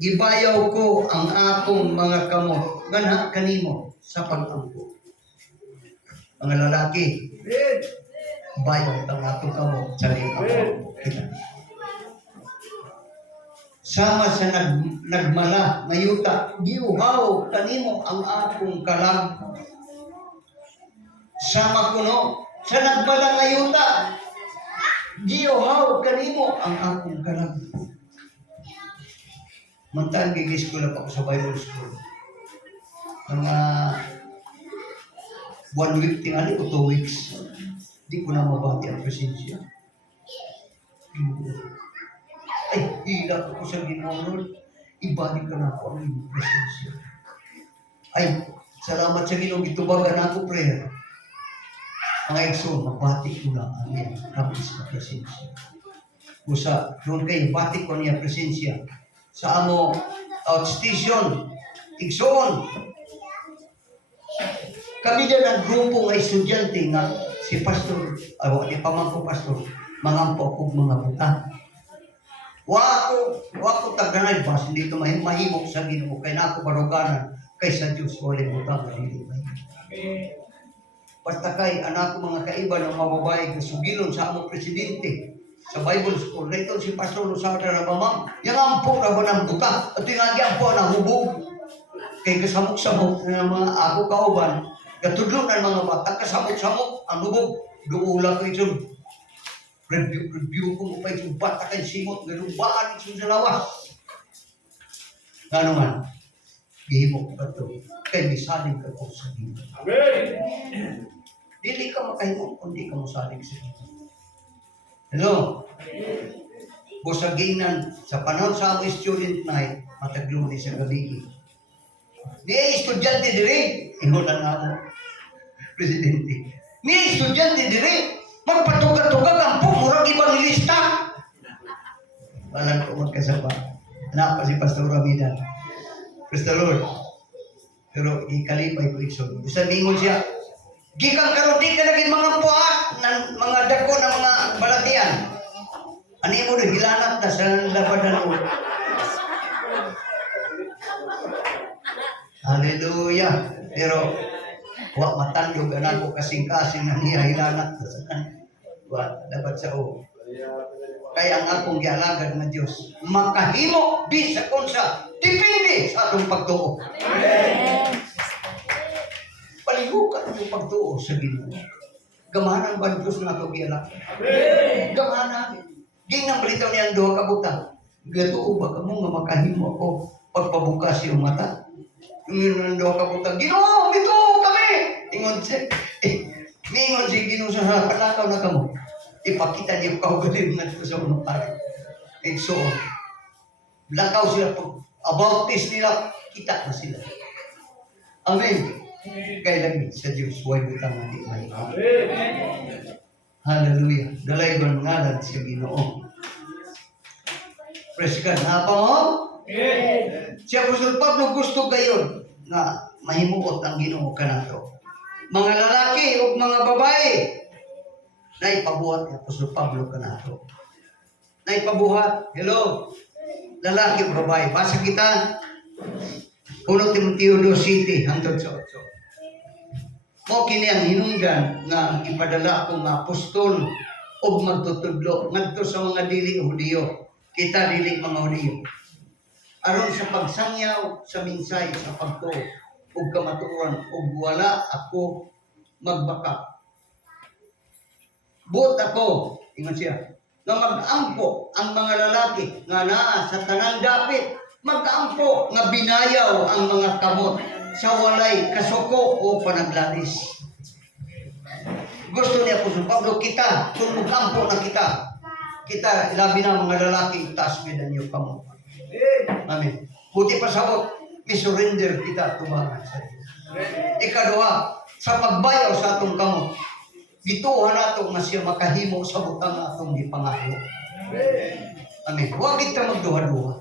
Gibayaw ko ang akong mga kamot, ganha kanimo sa pag-ampo. Mga lalaki, bayaw ang atong kamot sa lingkod kita. Sama sa nagmala nga yuta, giuhaw kanimo ang akong kalag. Sama kuno sa nagmala nga yuta, giuhaw kanimo ang akong kalag. Mantaan gigis ko na pa ako sa Bible School. Mga 1 week tingali o 2 weeks. Di ko na mabati ang presensya. Ay, hila ko sa Ginoo. Ibalik ka na ako ang iyong presensya. Ay, salamat sa Ginoo. Gitubagan ako prayer. Mga ekso, mabati ko na ang iyong kapis na presensya. Usa, doon kayo, bati ko niya presensya. Sa amo outstation, igsoon. Kami dyan ang grupo ng estudyante nga si Pastor, ni pamangko Pastor, mangampo kong mga buta. Wako taganay ba, hindi ito mahimok sa Ginoo, kaya na ako baruganan, kaysa Diyos, wala butang, hindi mahimok. Basta kay anak ko mga kaiba ng mababae, kasugilon sa among presidente, sa Bible School, dito si Pastor Luzada na mamang, yung ampo na ba ng buta, at yung ampo na hubog, kay kasamok-samok na mga ako kauban, katudlo na mga bata, kasamok-samok, ang hubog, duula ko ito, review ko mo pa ito, bata kay simot, galubaan ito sa lawas. Gano'n man, gihimok ka ito, kay misaling ka ko sa Ginoo. Amen. Dili ka makahimok kung di ka musalig sa Ginoo. Hello? Busaginan, sa panahon sa among student night, mataglo ni sa gabi. Di ay estudyante diri, inulan na ako, presidente. Ni estudyante diri, magpatugag-tugag ang pumurag evangelista. Walang ko magkasaba. Anak pa si Pastor Ramida. Praise the Lord. Pero ikalipay ko ikso. Bisa mingon siya, gikan karon di ka naging mga puat, mga dako na mga balatian. Ani mo rin, hilanat na sa labadan mo. Hallelujah. Pero, wak matandog anak ko kasing-kasing na niya hilanat na sa wak, dapat sa o. Kaya ang akong gialagad na Diyos, makahimo, bisa kunsa, dipindi sa atong pagtuo. Palihukan ang pagtuo sa Ginoo. Gamanan ba Diyos na ito gialagad? Gamanan. Ginang balitaw niya ang duha ka butang. Gatuo ba ka mo nga makahimo ako pagpabukas yung mata? Yung ang duha ka butang, Ginoo, dito kami! Ingon siya, mingon siya Ginoo sa palakaw na kamo. Ipakita niyo kaugaling na ito sa unong pare. So, lakaw sila, about this nila, kita na sila. Amen. Kay lagi sa Diyos, huwag butang nga di may. Hallelujah. Dalay ko ngalan sa Ginoo. Praise God. Napa mo? Si Apostol Pablo gusto gayon na mahimuot ang Ginoo kanato. Mga lalaki o mga babae na ipabuhat ni Apostol Pablo kanato. Na ipabuhat. Hello. Lalaki o babae. Basa kita. 1 Timoteo 2:7 hangtod sa 8. Mo kini ang hinungdan nga ipadala ko nga apostol og magtutudlo ngadto sa mga dili Hudiyo. Kita dili mga Hudiyo. Aron sa pagsangyaw sa minsay sa pagtuo ug kamatuoran ug wala ako magbaka. Buot ako, ingon siya, nga mag-ampo ang mga lalaki nga naa sa tanang dapit, mag-ampo nga binayaw ang mga kamot sa walay kasuko o panaglalis. Gusto niya po sa Pablo, kita, kung mag-ampo na kita, ilabi na mga lalaki, taas bidan niyo kamot. Amen. Buti pa sabot, surrender kita tumangan sa Diyos. Ikaduha, sa pagbayaw sa atong kamot, gituhan nato nga siya makahimo sa butang atong gipangako. Amen. Huwag kita magduha-duha.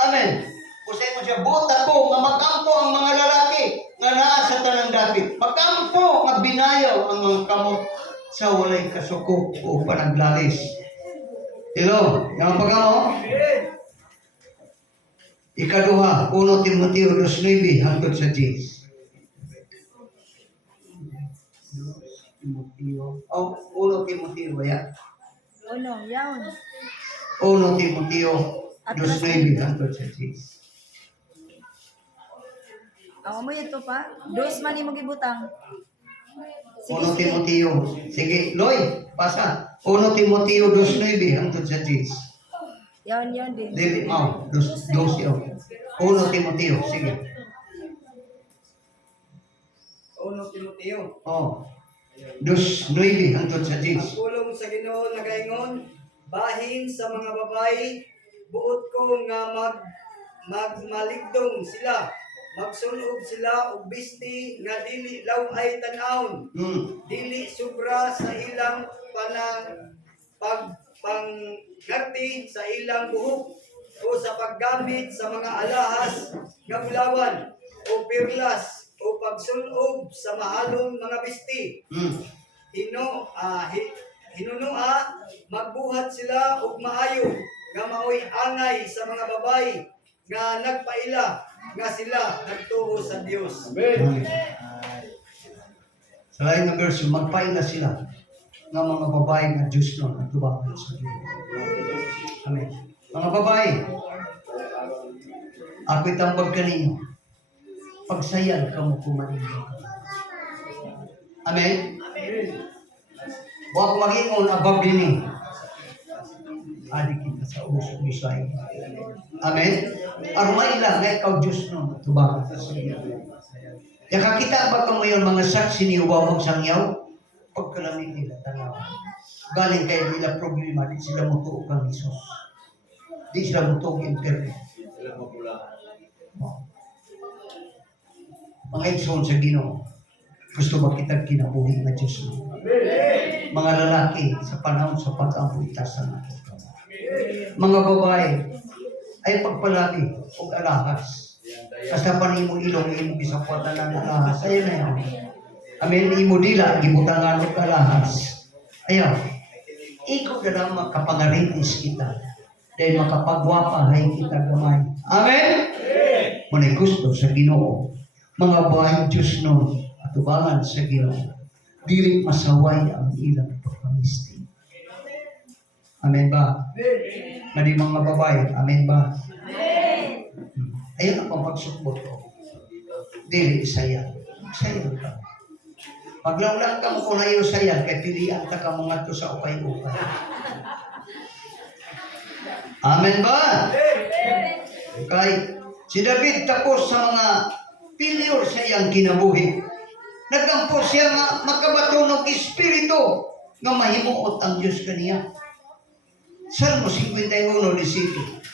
Amen. Kusay mo siya, buot ako nga magampo ang mga lalaki nga naa sa tanang dapit. Magampo nga binayaw ang mga kamot sa walay kasuko o panaglalis. Hello, yung pagamo? Ikaduha, 1 Timoteo 2:9 hangtod sa 10. Oh, 1 Timoteo ya. Uno, yaon. 1 Timoteo 2:9 hangtod sa 10. Ang mo ito pa? Dos man mo gibutang. 1 Timoteo. Sige, Loy, pasa. 1 Timoteo 2:9 hangtod sa 10. Yaon din. Dili mau, dos yaw. 1 Timoteo, sige. 1 Timoteo. Oh. 2:9 hangtod sa 10. Ang pulong sa Ginoo nagaingon, bahin sa mga babae, buot ko nga magmaligdong sila. Magsulob sila og bisti nga dili law ay tan-awon. Dili sobra sa ilang panggarti sa ilang buhok o sa paggamit sa mga alahas nga bulawan o pirlas o pagsulob sa mahalong mga bisti. Hinunua, magbuhat sila og maayo nga maoy angay sa mga babae nga nagpaila nga sila nagtuo sa Dios. Amen. Sa lain nga verse, magpaila sila nga mga babae nga Diyos no, nagtubang sa Diyos. Amen. Mga babae, ako'y tambag kaninyo, pagsayan ka mo kumaninyo. Amen? Huwag mag-ingon above din adik kita sa uso bisay. Amen? Arumay lang, nga ikaw Diyos no, tubang sa Diyos. Nakakita ba kung mayon mga saksi ni Uwawag Sangyaw? Pagkalamig nila, tanaw. Galing kayo nila problema, di sila mutuo kang Isos. Di sila mutuo kang internet. Mga igsoon sa Ginoo, gusto ba kita kinabuhi na Diyos mo? Mga lalaki sa panahon sa pag-ampuy tasan natin. Mga babae ay pagpalagi o alahas. Kasapan imo ilong imo bisapwatan ng alahas. Ayan na yan. Amen. Imo dila, gibutangan o alahas. Ayan. Ikaw na lang makapangaritis kita. Dahil makapagwapa hay kita gamay. Amen? Muna'y gusto sa Ginoo. Mga bahay Diyos nun at ubangan sa Ginoo. Dili masaway ang ilang pagpamisti. Amen ba? Mali mga babae, amen ba? Ayan ang pagsukbot ko. Dili sayang. Sayang ka. Paglaulang ka mo kung ayaw sayang, kaya pilihan ka ka mga to sa upay-upay. Amen ba? Okay. Si David tapos sa mga failure sa iyang kinabuhi. Nagampo siya nga makabatunog espiritu nga mahimuot ang Diyos kaniya. Salmo 51:17.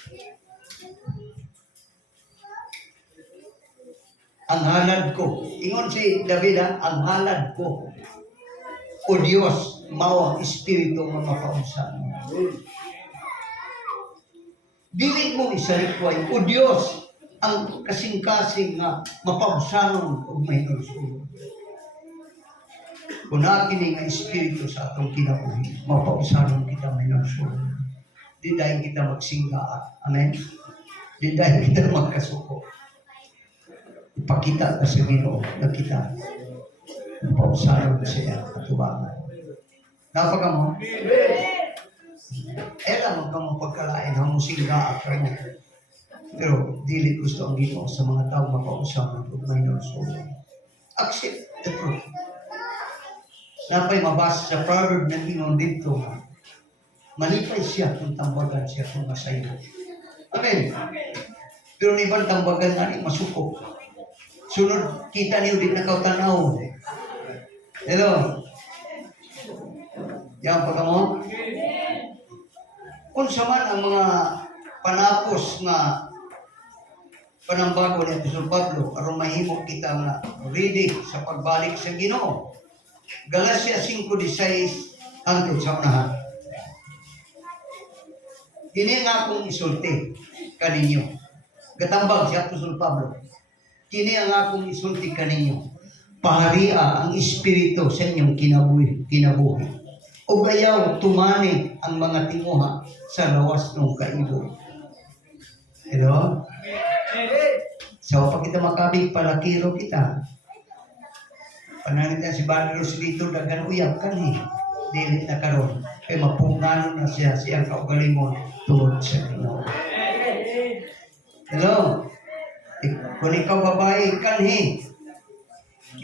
ang halad ko. Ingon si David, ang halad ko. O Diyos, mao ang espiritu nga mapausan. Dili mo isalikway, o Diyos, ang kasing-kasing nga mapausanon o may nursulong. Kung nakini nga espiritu sa atong kinabuhi, mapausanon kita may nursulong. Di dahil kita magsinggaan. Amen? Di dahil kita magkasuko. Ipakita ka sa Ginoo na kita mapausanon siya katubangan. Napaka mo? Alam mo kang pagkalain ang musingga at kanya. Pero dili gusto ang Ginoo sa mga tao mapausanon o may nursulong. Accept the truth. Napay mabasa sa proverb ng Ginoo dito. Malipay siya kung tambagan siya kung masayo. Amen. Pero ni ibang tambagan nga ni masuko. Sunod, kita niyo din nakatanaw. Hello? Yan pa ka mo? Kung saman ang mga panapos na panambago ni Apostol Pablo, aron mahimo kita nga ready sa pagbalik sa Ginoo. Galacia 5:16 hangtod sa unahan. Kini nga akong isulti kaninyo. Gatambag si Apostol Pablo. Kini ang akong isulti kaninyo. Paharia ang espiritu sa inyong kinabuhi. O gayaw tumani ang mga tinguha sa lawas ng kaibo. Hello? So, pag kita makabig, palakiro kita. Pananitan si Bani Roslito, dagan uyab ka ni. Dili na karon. Kaya mapungano na siya, siyang kaugalingon tungod sa Ginoo. Hello? Kung ikaw babae, kanhi.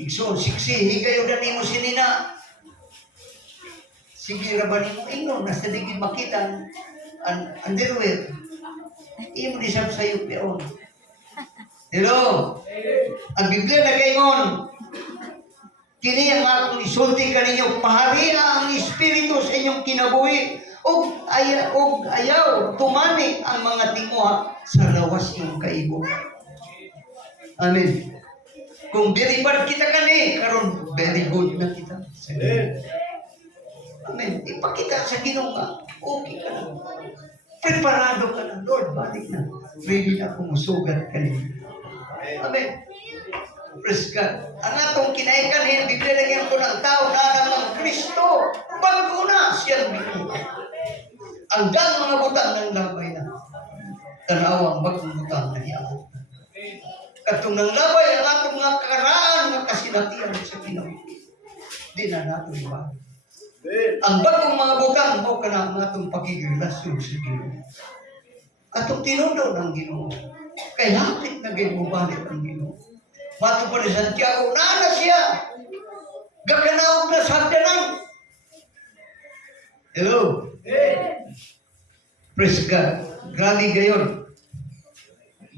Igsoon, siksi, higayo na nimo sinina. Sige, rabanin mo, ingno, nasa digid makita ang underwear. Imo di sab sayo peon. Hello? Ang Biblia na kaingon, kini ang akong isulti kaninyo, paharia ang espiritu sa inyong kinabuhi, og ayaw, tumani ang mga tinguha sa lawas ng kaibo. Amen. Kung very bad kita kani, karon very good na kita. Amen. Ipakita sa Ginoo nga, okay ka na. Preparado ka na, Lord, balik na. Ready na akong musugat kanina. Amen. Praise God. Ang atong kinaikan, Biblia lagyan ko ng tao na ng Kristo. Bago na siyang binuha. Ang dang mga butang ng labay na. Tanawang bagong butang na hiyabot. Katong nang labay ang atong mga karaan ng kasinatian sa Ginoo. Di na natin ba? Ang bagong mga butang mo ka na ang atong pagigrelasyon sa Ginoo. Atong tinundo ng Ginoo. Kaya hapit na ginubalik ang Ginoo. Mato pa ni Santiago, nana siya. Gakanawag na sa hagdanan. Hello? Praise God. Grabe gayon.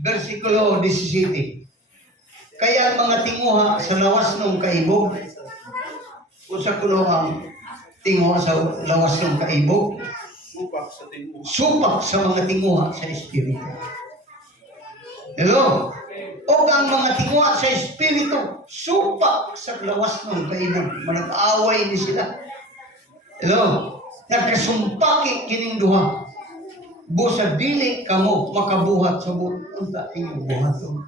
Versikulo 17. Kaya ang mga tinguha sa lawas ng kaibog, kung sa kulungang tinguha sa lawas ng kaibog, supak sa mga tinguha sa Espiritu. Hello? O ang mga tinguha sa Espiritu, supak sa lawas ng kaibog. Manag-away ni sila. Hello? Nagkasumpaki kining duha. Busa dili kamo makabuhat sa unta inyong buhaton.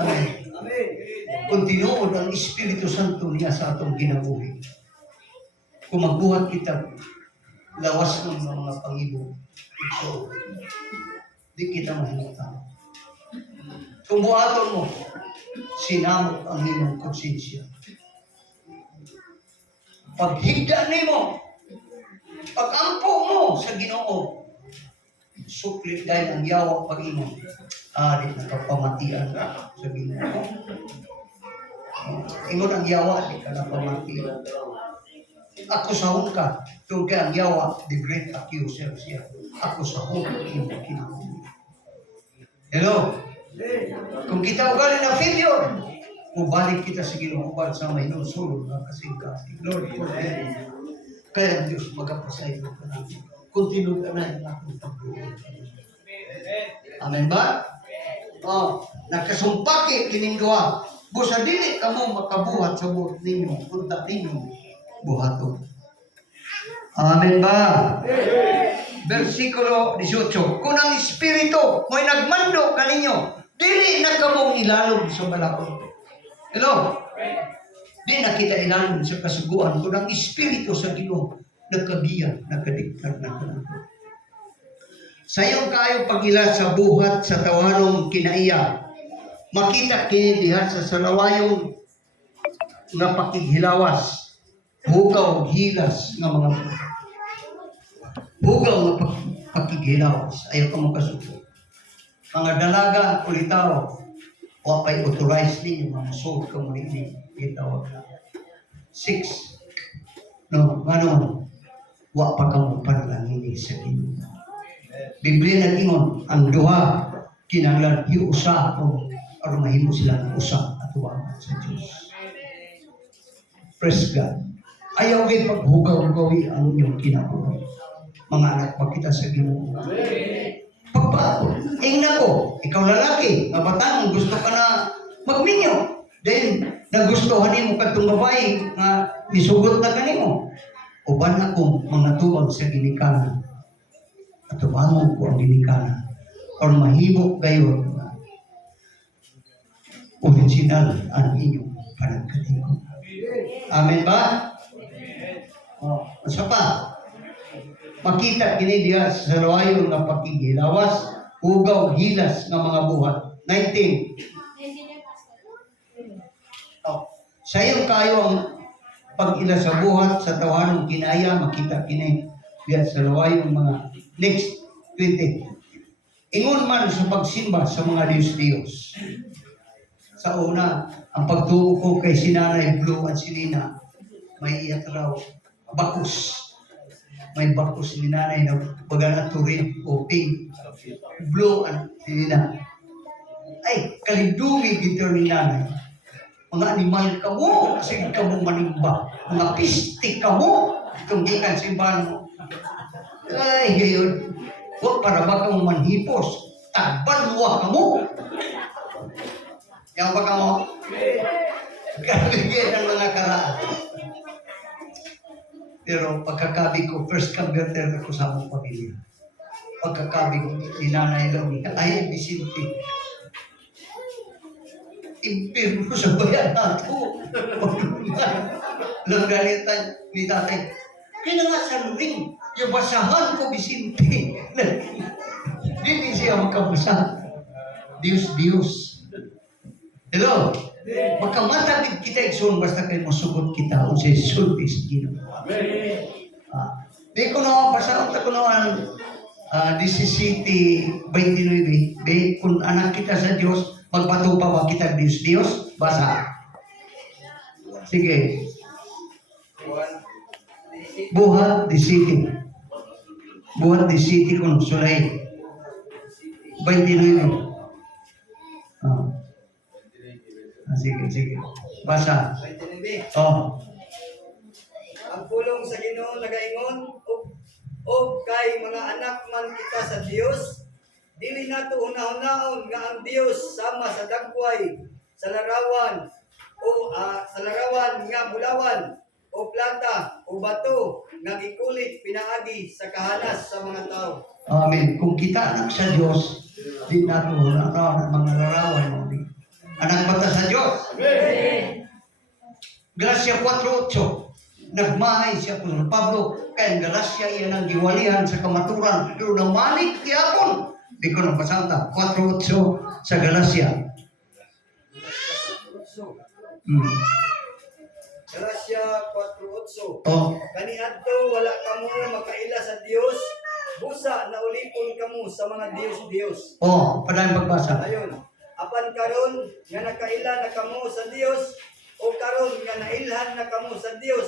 Amen. Kung tinuod ang Espiritu Santo niya sa atong kinabuhi. Kung magbuhat kita, lawas ng mga pangibog. So, di kita mahintang. Kung buhaton mo, sinamot ang inyong konsensya. Paghigda nimo, pag-ampo mo sa Ginoo, suklit dahil ang yawa pag-imong, di nakapamatian ka sa Ginoo. Ingon ang yawa, di ka napamatian. Akusahon ka, kung kaya ang yawa, the great accuser siya. Akusahon ka, iyong kinabuhi. Hello? Kung kita ugali na failure, mubalik kita sa Ginoo sa may nusuro na kasing-kasing. Lord, forgive me. Kaya ang Diyos magkapasay ko ka natin. Continue ka na yung akong pagbuhay. Amen ba? Oh. nakasumpaki kining duha. Busa dili kamo makabuhat sa buhat ninyo, kunta ninyo buhaton. Amen ba? Versikulo 18. Kung ang Espiritu mo'y nagmando kaninyo, dili na kamo ilalom sa balakon. Hello? Di na kita ilalom sa kasuguan kung ang Espiritu sa Ginoo nagkabiya, nagkadiktar na kanako. Sayong kayo pagila sa buhat sa tawanong kinaiya, makita kini diha sa salawayong nga pakighilawas, hugaw hilas nga mga hugaw nga pakighilawas, ayaw ka mo kasuko. Mga dalaga ulitaw, wapay authorize ninyo, mga soul ka mo ninyo, itawag na. 6. No, ano, wa pa ka mo panalangin sa Ginoo. Biblia nag-ingon, ang duha, kinahanglan hiusa o mahimo sila ng usa at tuwangan sa Diyos. Praise God. Ayaw kayo paghugaw-hugawi ang inyong kinabuhi. Mga anak, makita sa Ginoo. Pagbago. Nako, ikaw lalaki, kabataan, gusto ka na magminyo. Then, nagustuhan mo katong babae nga misugot na kanimo. Uban ako mga tuwag sa ginikanan. At tubangon ko ang ginikanan. Or mahimo kayo na original ang inyong panagkatingko. Amen ba? Oh, asa pa? Makita kini diha sa lawayon nga pakigilawas, ugaw hilas nga mga buhat. 19. Oh, sayong kayo ang pag-ila sa buhat sa tawanong kinaya, makita kini diha sa lawayon mga next 20. Ingon man sa pagsimba sa mga Diyos-Diyos. Sa una, ang pagtuo ko kay Sinanay Blue at si Nina, may iyak raw, bakus. May bakus ni Nanay na bagana turin o pink. Blue at si Nina. Ay, kalindungi dito ni Nanay. Mga animal ka mo, kasi ka mo manimba. Mga pistik ka mo, itong gikan simbahan mo. Ay, gayon. Huwag para ba ka mo manhipos. Tagbanwa ka mo. Yang ba ka mo? Kabigyan ng mga karaan. Pero pagkakabi ko, first converter ako sa among pamilya. Pagkakabi ko, ni Nanay Lomi, ay, Vicente. Impirno sa bayan nato. Langgalitan ni tatay. Kaya nga sa luring, yung basahan ko, Vicente. Hindi siya makabasa. Diyos. Hello? Magkamatagid kita ikson basta kayo masugot kita o sa sulti sa Ginoo. Di ko na basa ko naman 17:29. Di kung anak kita sa Diyos, magbato pa ba kita Diyos? Basa. Sige. Buhat di city. Buhat di city kung sulay. 29. Sige. Basa. Oh. Ang pulong sa Ginoo nagaingon og kay mga anak man kita sa Dios, dili nato una-unaon nga ang Dios sama sa dagway, sa larawan nga bulawan o plata o bato nga gikulit pinaagi sa kahanas sa mga tao. Amen. Kung kita anak sa Diyos, di nato una-unaon ang mga larawan mo. Anak bata sa Diyos. Amen. Galacia 4:8. Nagmahay siya po sa Pablo, kaya Galacia iyan ang giwalihan sa kamaturan, pero namalik tiyapon. Di ko napasanta. 4:8 sa Galacia. Galacia 4:8. Oh, Kaniadto wala kamo makaila sa Dios, busa na ulipon kamo sa mga Dios. padayang pagbasa. Ayon, apan karon nga nakaila na kamo sa Dios o karon nga nailhan na kamo sa Dios,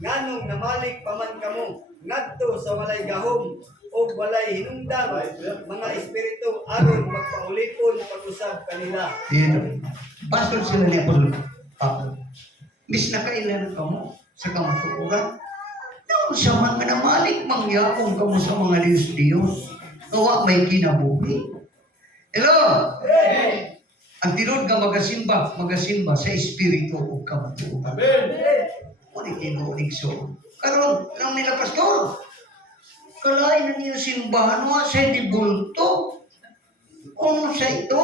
nganong namalik pa man kamo ngadto sa walay gahom o walay hinungdan mga espiritu aron magpaulipon pag-usab kanila. Yan. Pastor sila ni Apostol Pablo. Bis nakailan ka mo sa kamaturan. Noon siya man ka namalik, mangyakong ka mo sa mga Diyos. Gawa may kinabuhi. Hello? Ang tinod nga magasimba sa espiritu o kamatuoban. Muna tinuod igsoon. Karon lang nila pastor. Kalain na niyo simbahan mo sa hindi bulto. Ano sa ito?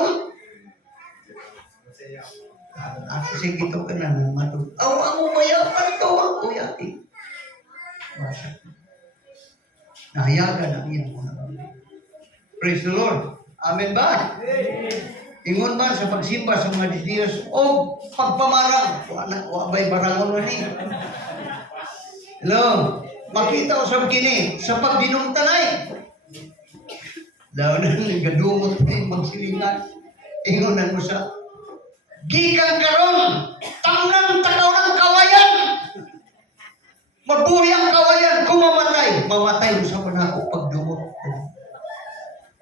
Ako sige ito ka na ng matug. Ang umayapan ito. Ang uyati. Nahayagan ang iyang mga. Praise the Lord. Amen ba? Ingon ba sa pagsimba sa mga Diyos o pagpamarang? Wabay barangon na niya. Hello? Makita ko sa kini sa pagdinumtanay. Daw na gadumot na yung magsilingan. Ingonan mo sa gikan karon, tangnang takaw ng kawayan. Mabuhi ang kawayan, kung mamatay mo sa panako pagdumot.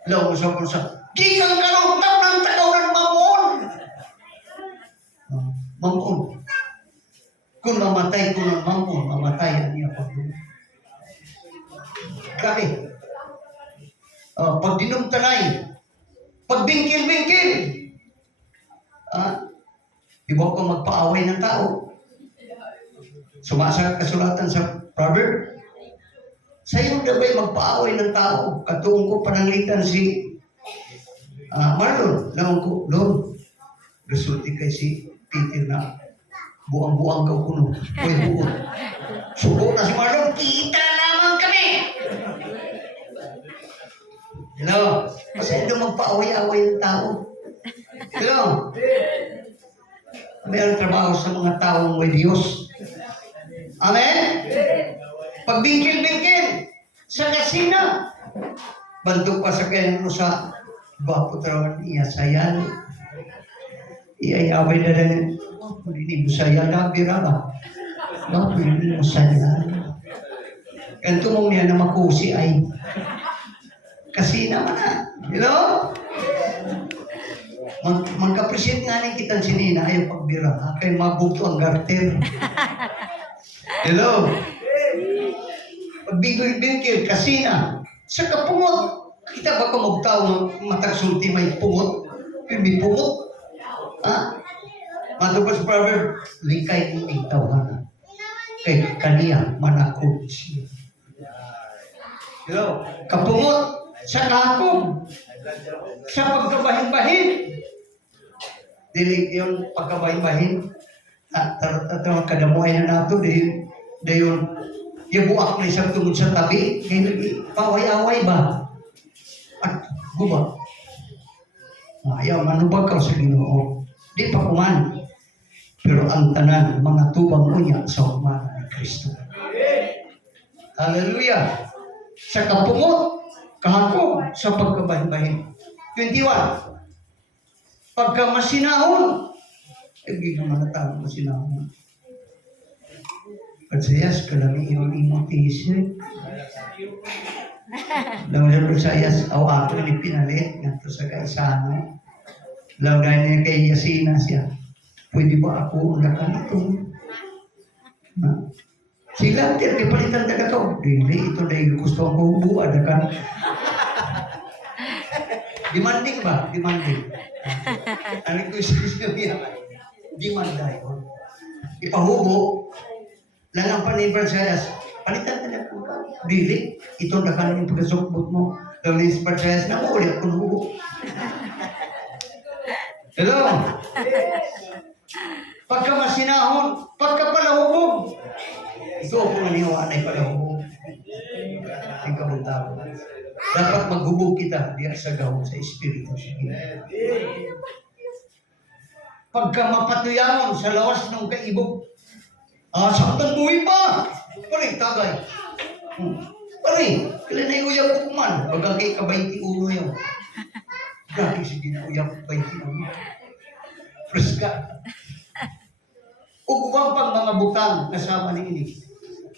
Law mo sa gikan karon, tangnang takaw ng mamon. Mamon. Kung mamatay ko ng mamon, mamatayan niya pagdumot. Grabe. Pagdinumtanay, pagbingkil-bingkil. Di ba ko magpaaway ng tao? Sumasa kasulatan sa proverb. Sa'yo na ba'y magpaaway ng tao? Katuong ko pananglitan si Marlon. Lawan ko, Lord, resulti kay si Peter na buang-buang ka kuno. Uy, buon. Suko na si Marlon, kita naman kami! Hello? Kasi na magpaaway-away ng tao. Hello? Mayroong trabaho sa mga taong may Diyos. Amen? Pagbingkil-bingkil sa kasina. Bantok pa sa kanya mo sa bapo trawan niya sayan. Iayaway na rin. Hindi mo sayan na birama. Bapo hindi mo sayan. Ganito mong niya na makusi ay kasina man na. Hello? Magka-present nga rin kitang sinina ayaw pagbira. Kaya mabugto ang garter. Hello? Pagbingkil, kasina. Sa kapungot. Kita ba ka magtao matagsulti may pungot? May pungot? Matubas proverb, likay ng itawanan. Kay kaniya manakot siya. Hello? Kapungot. Sa kakong. Sa pagkabahin-bahin. Dili yung pagkabahin-bahin. Tatawag kadamuhay na nato. Dayon, yabuak na isang tungod sa tabi. Paway-away ba? At guba. Ayaw, manubag ka sa Ginoo. Di pa kuman. Pero ang tanan, mga tubang unya sa humana ni Kristo. Hallelujah. Sa kapungot, kahapon sa pagkabahin-bahin. 21. Pagka masinahon, hindi ka manatawag masinahon. At sayas, kalami yung imotisip. Lawan sa sayas, ako ni pinalit, nga sa kaisano. Lawan niya kay Yasina siya. Pwede ba ako unakan ito? Sila, di palitan na ito. Dili, ito na yung gusto ang hubo, adakan. Demanding ba? Demanding. Ano ko yung niya? Demanday. Ipahubo, lang ang panibran sa yas. Palitan na ito. Dili, ito na ka yung pagkasukbot mo. Lawan yung sa yas, nakuulit ako ng hubo. Hello? Pagka masinahon, pagka palahubog. Ito ako naniwanay palahubog. Ang kabuntago. Dapat maghubog kita diya sa gawin sa Espiritu siya. Pagka mapatuyamon sa lawas ng kaibog. Saktan buhay pa. Pare, tagay. Pare, kailan na yung uyab ko man. Baga kay ka-21 yun. Grabe sige na uyab ko 21. Preska. Ugwang pang mga butang kasama ni ini.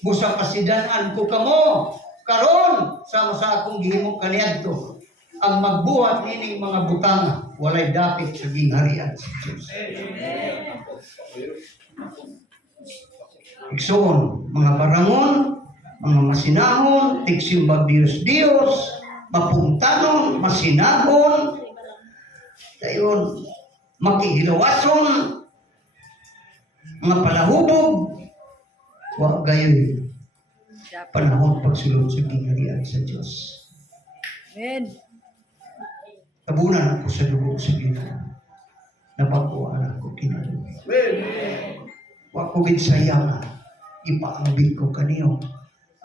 Busa pasidanan ko kamo. Karon sama sa akong gihimo kaniadto. Ang magbuhat nining mga butang walay dapit sa gingharian sa Diyos. Igsoon, mga barangon, mga masinahon, tigsimbag Diyos, mapungtanon, masinahon. Dayon, makihilawason, mga palahubog, wa gayon panahon pagsulod sa gingharian sa Diyos. Amen. Tabunan ako sa dugo sa Ginoo. Nabaguan ako kinabuhi. Wa ko ginsayang ipaambit ko kaniyo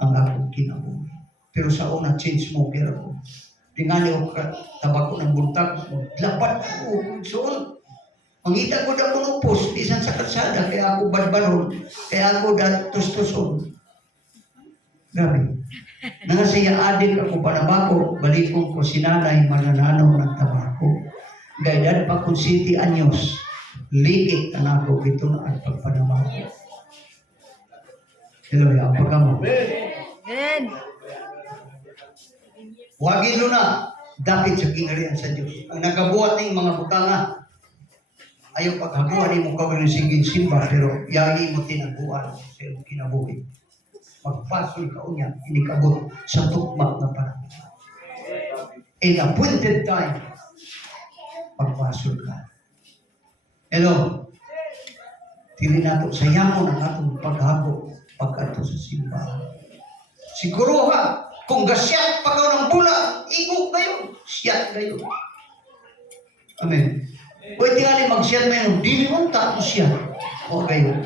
ang akong kinabuhi. Pero sa una change mo pero ko. Tingali ako tabako ng buntag, lapat ako soon. Mangita ko na kung upos, bisan sa kalsada, kaya ako badbalon, kaya ako tustusod. Grabe. Nangasaya adil ako panabako, balikong ko sinanay manananaw ng tabako. Gaydan pa kung 7 anyos, liit na ako ito na ang pagpanabako. Hello, ya, pagkamo. Amen. Wagin lo na, dapit sa kingharian sa Diyos. Ang nagabuhat ng mga butanga, ayaw paghabuan ni mo kawin ng sigin simba, pero yagi mo tinabuan sa iyong kinabuhi. Magpasol ka unya, inikabot sa tukmak na panahon. In appointed time, magpasol ka. Hello? Tili nato sa yamon ang atong paghabo pag-ato sa simbahan. Siguro ha, kung gasyat pagaw ng bula, igog kayo, siyat kayo. Amen. Pwede nga rin mag-siyat na yun, dili mo tapos siya. O kayo.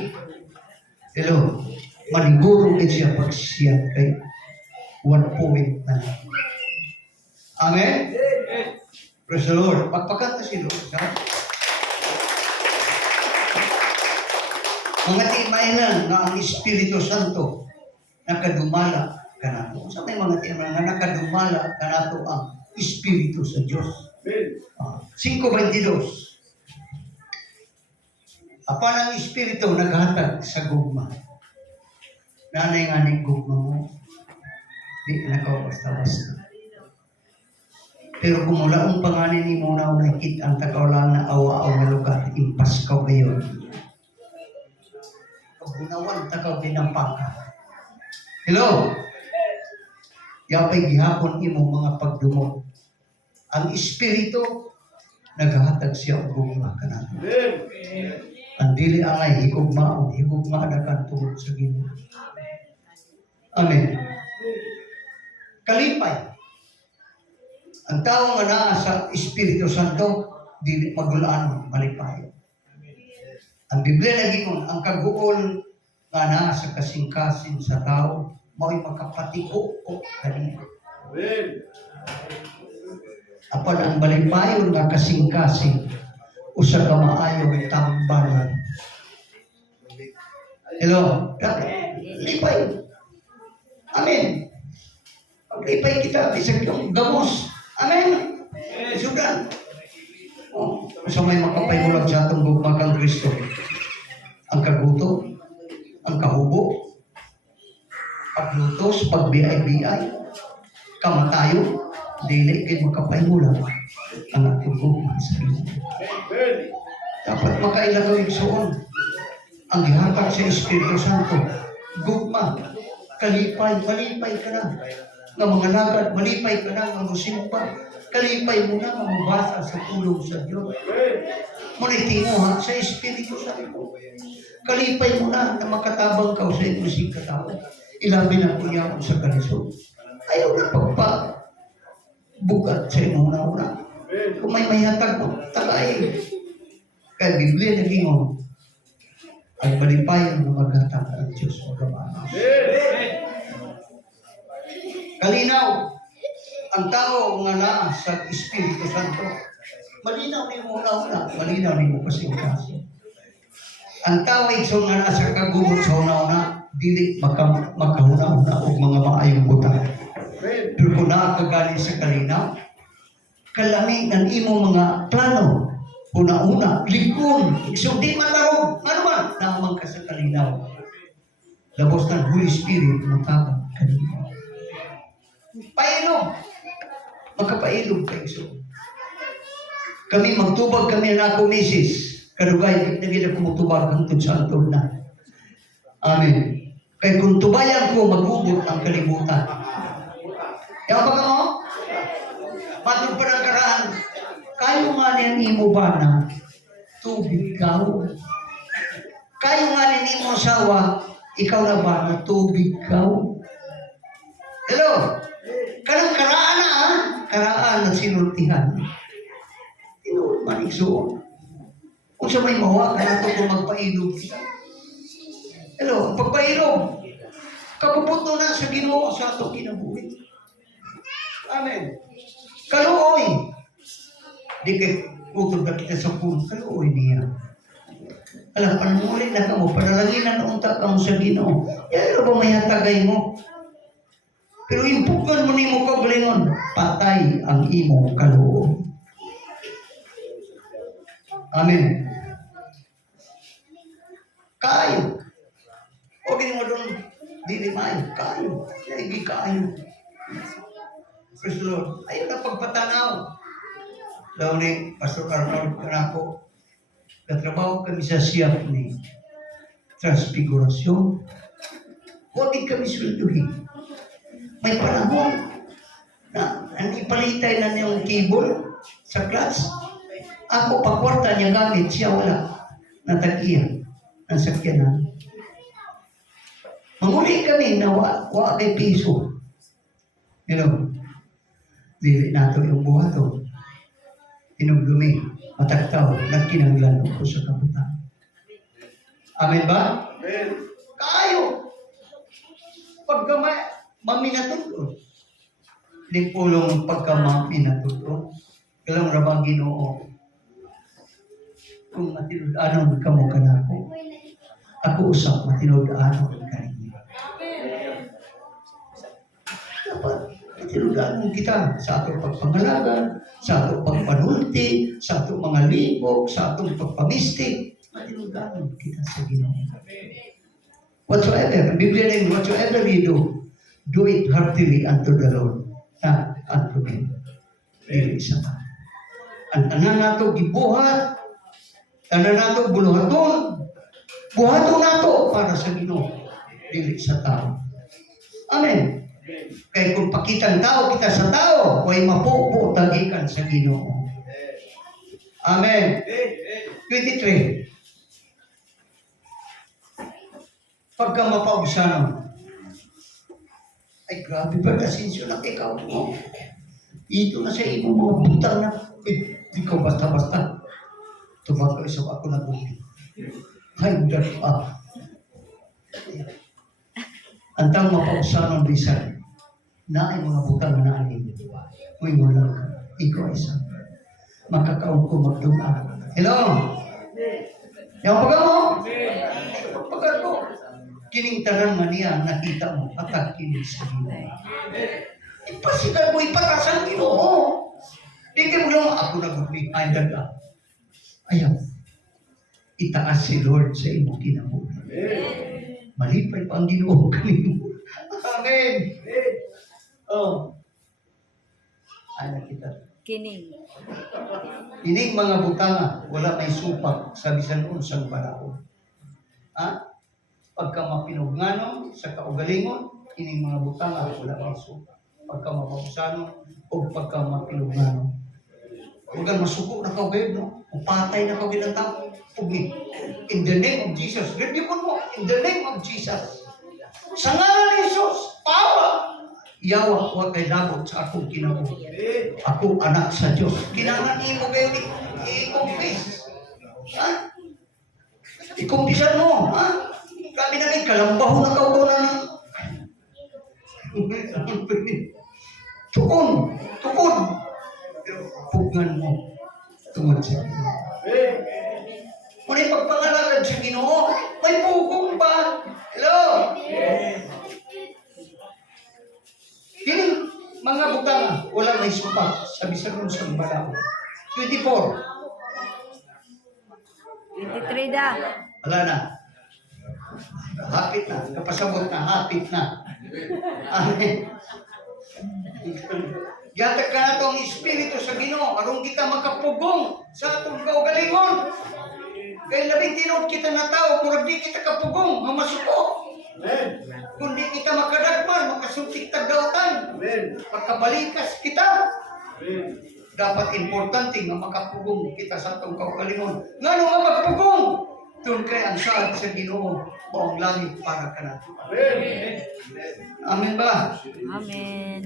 Hello? Maniguro din siya pag-siyat kayo. 1 point na lang. Amen? Praise the Lord. Pagpagkanta si Lord. Ha? Mga timayanan na ang Espiritu Santo nakadumala ka nato. Sa may mga timayanan na nakadumala ka nato ang Espiritu sa Diyos. 5:22. Apan ang Espiritu naghatag sa gugma. Nanay nga ni gugma mo, di nakaw basta-basta. Pero kung mula ang panganin ni muna ang nakita ang takawala na awa o na lugar, impas ka kayo. Pagbunawan, takaw binampaka. Hello? Yapay gihapon imo mga pagdumot. Ang Espiritu, naghahatag siya ang gugma ka natin. Ang dili angay, higugma na kantulog sa Ginoo. Amen. Kalipay. Ang tao nga naa sa Espiritu Santo, dili magulaan, malipay. Ang Biblia lagi kung ang kaguol nga naa sa kasing-kasing sa tao, mao'y makapatiko o kanina. Apan ang balipayon nga kasing-kasing, usa ka maayong tambalan. Hello? Lipay. Amen. Paglipay kita, bisag yung gamos. Amen. Sudan. Oh, sa may makapaymulag sa atong gugma kang Kristo. Ang kaguto, ang kahubo, paglutos, pagbiay-biay, kamatayo, dili kay makapaymulag ang atong gugma sa Ginoo. Dapat makailagaw yung suon. Ang gihatag sa Espiritu Santo, gugma, kalipay, malipay ka na. Nga mga lagad, malipay ka na, nga musimpa, kalipay mo na, nga mabasa sa tulong sa Diyos. Muna'y tinguha sa Espiritu Santo. Kalipay mo na makatabang ka sa ilusing katao. Ilabi na kuya mo sa kalisod. Ayaw na pagpabugat sa inuna-una. Kung may hatag mo, tagay. Kaya Biblia nagingon, ang malipayan na maghatag ang Diyos magamanos. Kalinaw, ang tao nga naa sa Espiritu Santo, malinaw ni mo una-una, malinaw ni mo kasing-kasing. Ang tao ay so nga nasa kagubot sa una-una, dili makahuna-una o mga maayong butang. Pero kung nakakagaling sa kalinaw, kalami ng imo mga plano, una-una, likon, so di matarog, ano man, naman ka sa kalinaw. Labos ng Holy Spirit, matabang kalinaw. Pailog, makapailog kayo so. Kami magtubag kami na ako, misis. Karugay, nagila ko magtubag hangtod sa antod na. Amen. Kaya kung tubayan ko, magubot ang kalimutan. Kaya ba ka mo? Matod pa ng karaan, kayo nga niyan imo ba na tubig ka. Kayo nga ni mo asawa, ikaw na ba na tubig ka? Hello? Kanang karaan na, ha? Karaan na sinultihan. Tinuod man igsuon. Kung sa may mawa ka na ito kung magpailog kita. Hello? Ang pagpailog, kapupunto na sa Ginoo sa ato kinabuhi. Amen. Kaluoy. Di kay utod na kita sa puno. Kaluoy niya. Alam, panumuli na ka mo. Panalanginan na unta ka mo sa Ginoo. Yan ba may hatagay mo? Pero impukan mo ni mo kagalingon. Patay ang imo kaluoy. Amen. Kayo. O mo doon. Dili mayo. Kayo. Naigi kayo. Praise the Lord. Ayun na pagpatanaw. Daw ni Pastor Arnold Kanako. Katrabaho kami sa siyap ni Transfigurasyon. Huwag kami sweldohin. May panahon na ipalitay na niyong cable sa class. Ako pagkwarta niya gamit, siya wala. Natagiyan ang sakyanan. Manguli kami na wa kay piso. Dili nato yung buhato. Tinugdumi, mataktaw, nagkinanglan ko sa kabutan. Amen ba? Amen. Kayo! Pagka maminatulog, di pulong pagka maminatulog, galang rabang Ginoo, kung matinod-anon ka mo kanako, ako usap matinod-anon ka ninyo. Dapat matinod-anon kita sa atong pagpangalaga, sa atong pagpanulti, sa atong mga libog, sa atong pagpamistik, matinod-anon kita sa Ginoo. Whatsoever, Biblia name, whatsoever you do it heartily unto the Lord, not unto men. Dili isa pa. Ang tanan nato gibuhat, tanan nato buluhaton, buhaton nato para sa Ginoo, dili sa tao. Amen. Kaya kung pakitang tao kita sa tao, huwag mapupo tagikan sa Ginoo. Amen. 23. Pagka mapaubsanon, ay grabe ba nasinsyo na ikaw mo? Ito na sa imo mga butang na, di ko basta-basta. Tumagal sa ako na bumi. Ay, dapat. Antang mapaubsanon bisan, na ay mga butang na anin. Uy, wala ka. Ikaw isa. Makakaon ko magdunga. Hello? Yung pagka mo? Pagka ko. Kining tanan nga niya, nakita mo, atag kining sa Ginoo. Ipasigal mo, ipatas ang Ginoo. Hindi mo lang, ako nagugli, ay daga. Ayaw, itaas si Lord sa imo kinabuhi. Malipay pa ang Ginoo kanino. Amen. Oh. Ay nakita. Kining. Ining mga butanga, wala may supak sa bisan unsang panahon. Ha? Pagka mapinugnanon sa kaugalingon, ining mga butanga wala may supak. Pagka mapabusanon o pagka mapinugnanon. Huwag masuko na kawid, no? Upatay na kawid ang tao. Pugi. In the name of Jesus. Review mo. In the name of Jesus. Sa ngalan ni Jesus, power. Yawa, huwag kay labot sa akong kinabuhi. Ako anak sa Diyos. Kinangan mo kayo i-confess. Ha? I-confessan mo. Ha? Kami na rin, kalambaho na kaubaw na. Tukon. Tukon. Pugnan mo. Tungod sa Ginoo. Ngunit pagpangalagad sa Ginoo, may pugong ba? Hello? Kining mga butanga, wala may supak sa bisan nun sa balaw. 24. 23 da. Wala na. Hapit na. Kapasabot na. Hapit na. Amen. Yatag ka na itong Espiritu sa Ginoo. Arong kita makapugong sa atong kaugalingon. Kaya labing tinod kita na tao, murag di kita kapugong, mamasuko. Kung di kita makadagman, makasuntik tagdawatan. Pagkabalikas kita. dapat importante nga makapugong kita sa atong kaugalingon. Ngano nga magpugong? Doon kay ang saad sa Ginoo o ang langit para kanato. Amen ba? Amen.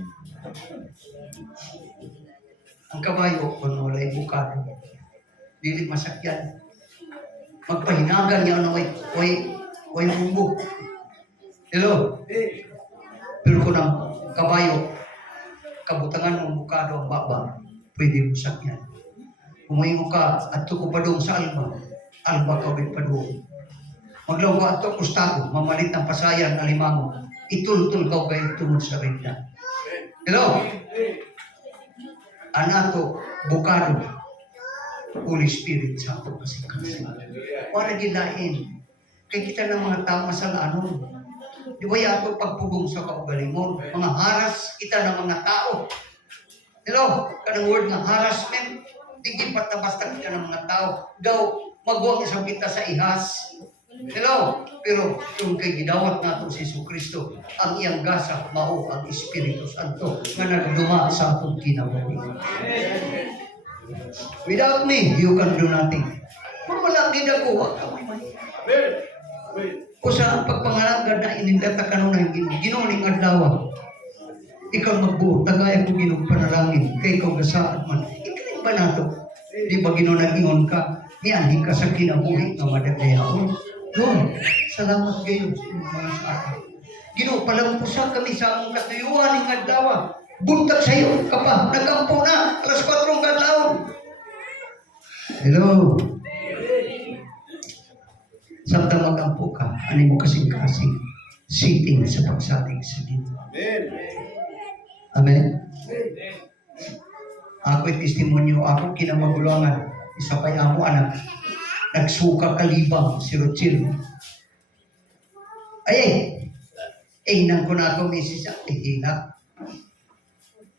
Ang kabayo kung walay bukado, dili masakyan. Magpahinagan niya na way bumbo. Hello? Pero kung ang kabayo, kabutangan ng bukado ang baba, pwede mo sakyan. Umayo ka at ko pa doon sa alba ka pa doon. Maglaw ka at kustado, mamalit ng pasayan, alimango, itultul ka kayo tungod sa renda. Hello? Anato, bukado, Holy Spirit sa ato kasing-kasing. Wala gilain. Kaya kita ng mga tao masalanon. Di ba yato pagpugong sa kaugalingon? Mga haras kita ng mga tao. Hello? Kanang word ng harassment, di basta kita ng mga tao. Daw, magwang isang kita sa ihas. Hello? Pero yung kay gidawat nato si Jesucristo, ang iyang gasa, mao ang Espiritu Santo nga nagduma sa atong kinabuhi. Without me, you can do nothing. Kung wala ginagawa ka, may mali. O sa pagpangarap na inindata ka nung ginuning adlaw, ikaw magbuo, tagay ko ginong panalangin, kay ikaw gasaad man. Ikaw ba nato? Di ba ginunang ka, niandi ka sa kinabuhi na madagayaon? Doon, salamat kayo sa inyong mga sa akin. Ginoo, palampusan kami sa among katuyuan ng adlaw. Buntag sa iyo ka pa, nagampo na, alas 4 kadlaw. Hello? Samtang magampo ka, ani mo kasing-kasing sitting sa pagsalig sa Ginoo. Amen? Ako'y testimonyo, ako kinamagulangan, isa pa yung anak, nagsuka kalibang si Rochil. Nang ko na ako, misis, hinak.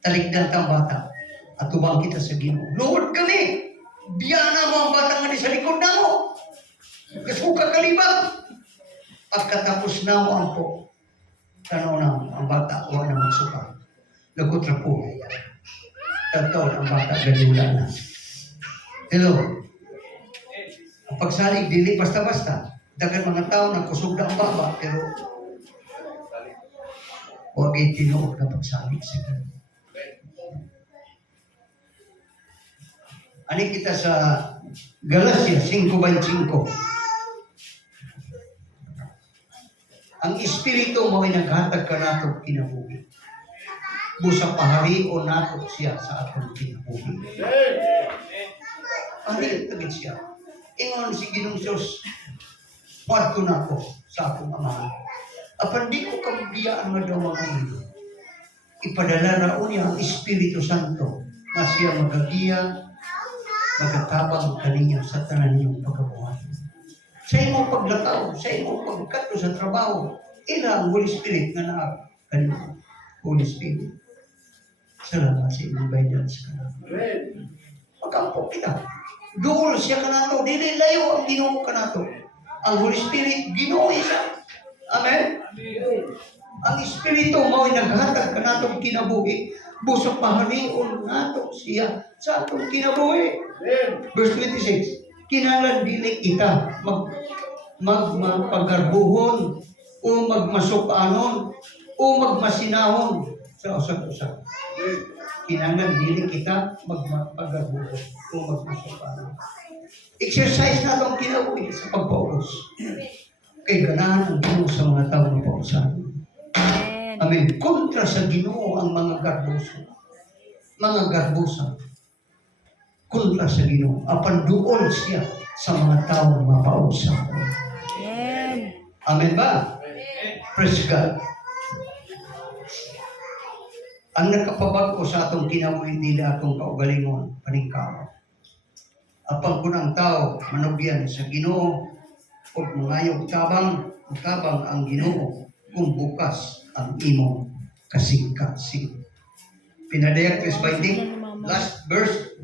Taligdan kang bata, at tubang kita sa Ginoo. Lord kami, biyana mo ang batang nga sa likod na mo. Nagsuka kalibang. Pagkatapos na mo ang po, tanaw na ang bata, huwag na magsuka. Lagot na po. Tataon ang bata, ganula na. Hello? Ang pagsalig, dili basta-basta. Dagan mga tao na kusog na ang baba, pero huwag ay tinuod na pagsalig sa Ginoo. Ani kita sa Galacia 5:25. Ang Espiritu mo ay naghatag ka nato kinabuhi. Busa pahari o nato siya sa atong kinabuhi. Pahari tagit siya. Ingon si Ginoong Diyos, padto na ko sa akong amahan. Apan di ko kabiyaan nga daw mga ilo. Ipadala na unya ang Espiritu Santo na siya magagiya, magatabang kaniya sa tanan niyong pagkabuhay. Sa imong paglakaw, sa imong pagkato sa trabaho, ila ang Holy Spirit nga naa kanina. Holy Spirit. Salamat sa imong guidance ka na. Magkampo kita. Dool siya ka nato. Dili layo ang Ginoo ka nato. Ang Holy Spirit, Ginoo isa. Amen? Ang Espiritu mo'y naghatag ka nato kinabuhi. Busa paharion nato siya sa atong kinabuhi. Verse 26. Kinalan dili kita magpagarbuhon o magmasukanon o magmasinahon sa usap-usap. Kinalan dili kita magpagarbuhon o magmasukanon. Exercise na itong kinabuhi sa pagpaubos. Kay ganahan ang Ginoo sa mga tao na pausan. Amen. Amen. Kontra sa Ginoo ang mga garbuso. Mga garbusa. Kontra sa Ginoo. Apan duol siya sa mga tao na mapausa. Amen. Amen ba? Praise God. Ang nakapabago sa atong kinabuhi nila atong kaugalingon, paningkaw. Apang kunang tao, manugyan sa Ginoo, o mangayog tabang ang Ginoo, kung bukas ang imong kasing-kasing. Pinadayak 3:20, last verse.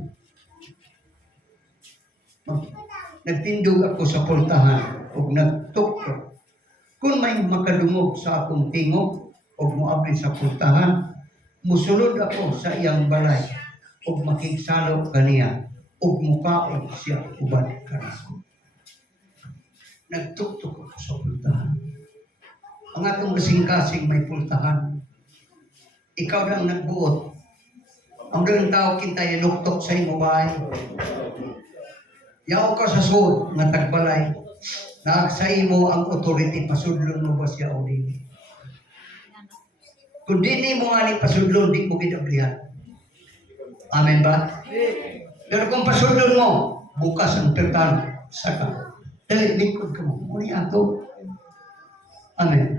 Nagtindog ako sa pultahan o nagtuktok. Kung may makadungog sa akong tingog o muabri sa pultahan, musulod ako sa iyang balay ug makigsalo kaniya ug mukaon siya uban kanako. Nagtuktok ako sa pultahan. Ang atong kasing-kasing may pultahan. Ikaw lang nagbuot. Ang dalang tao kintay luktok sa imo bahay. Yaw ka sa sud nga tagbalay. Naag sa imo ang authority pasudlon mo ba siya o dili. Kung dini mo nga ni pasudlon, di mo ginablihan. Amen ba? Pero kung pasudlon mo, bukas ang pertan, saka. Dali, lingkod ka mo. Muni ato. Amen.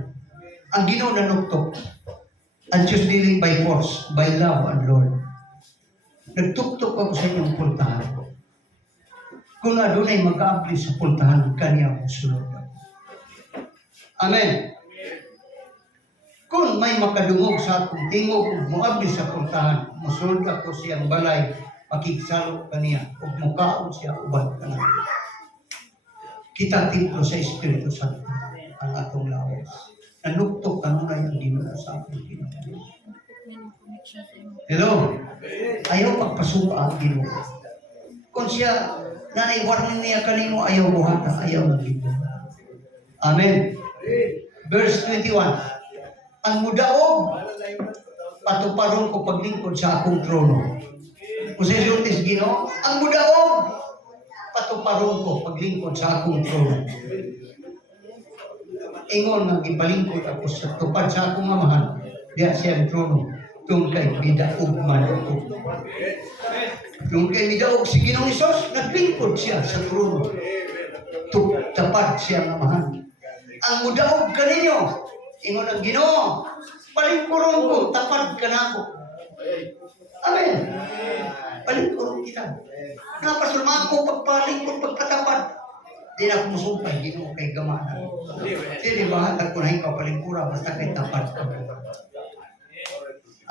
Ang Ginoo na nuktok, ang Diyos dealing by force, by love and Lord. Nagtuktok ako sa inyong pultahan. Kung na doon ay mag-aapli sa pultahan, kaniya mo sulod. Amen. Kung may makadungog sa akong tingog, muabli sa pultahan, musulod ako siyang balay, pakigsalo kaniya, ug mukaon siya uban kaniya. Kita tiplo sa Espiritu Santo ang atong lawas. Nanuktok ano na yung Ginoo sa ating Ginoo. Hello? Ayaw pagpasuka ang Ginoo. Kung siya nanaiwarnin niya kanino, ayaw buhata, ayaw mag-Ginoo. Amen. Verse 21. Ang mudaog, patuparon ko paglingkod sa akong trono. Kung sa isultis Ginoo, ang mudaog, patuparon ko paglingkod sa akong trono. Ingon nga gipalingkod ako sa tupad sa akong amahan, diya siyang trono, tungkay bidaog man ako. Tungkay bidaog si Ginoong Hesus, naglingkod siya sa trono. Tapat siyang amahan. Ang mudaog kaninyo, ingon ang Ginoo, palingkuron ko, tapad ka na ako. Amen. Palingkuron kita. Napasulma ko pagpalingkod, pagpatapad. Di na ako musumpay, Ginoo kay gamanan. Di ba, hatag ko na ikaw palingkura, basta kay tapad ka.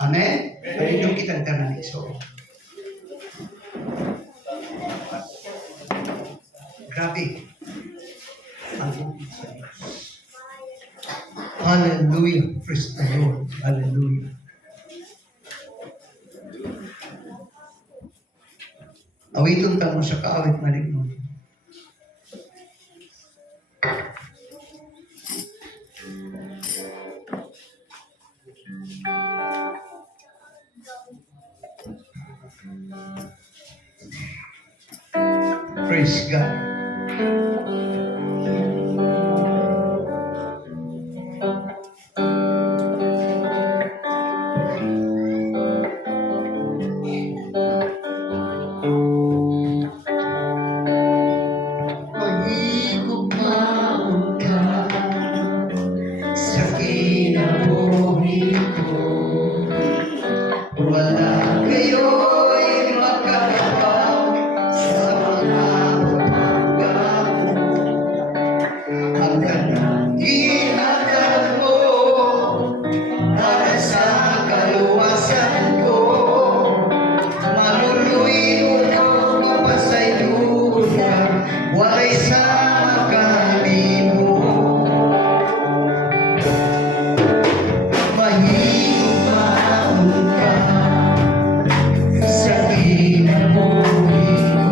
Amen? Palindong kitang tanan iso. Grabe. Ang bukid sa Diyos. Hallelujah. Praise the Lord. Hallelujah. Awiton ta mo sa kaawit maligno. Praise God. Mahigop maun ka sa kinabuhi ko. Wala kayo'y makakapag sa mga umaga mo. Ang ganang inatag mo para sa kaluwasan ko. Maluluyo ko, mapasaylo ka, walay sa kalimo. Mahigop maun ka sa kinabuhi ko.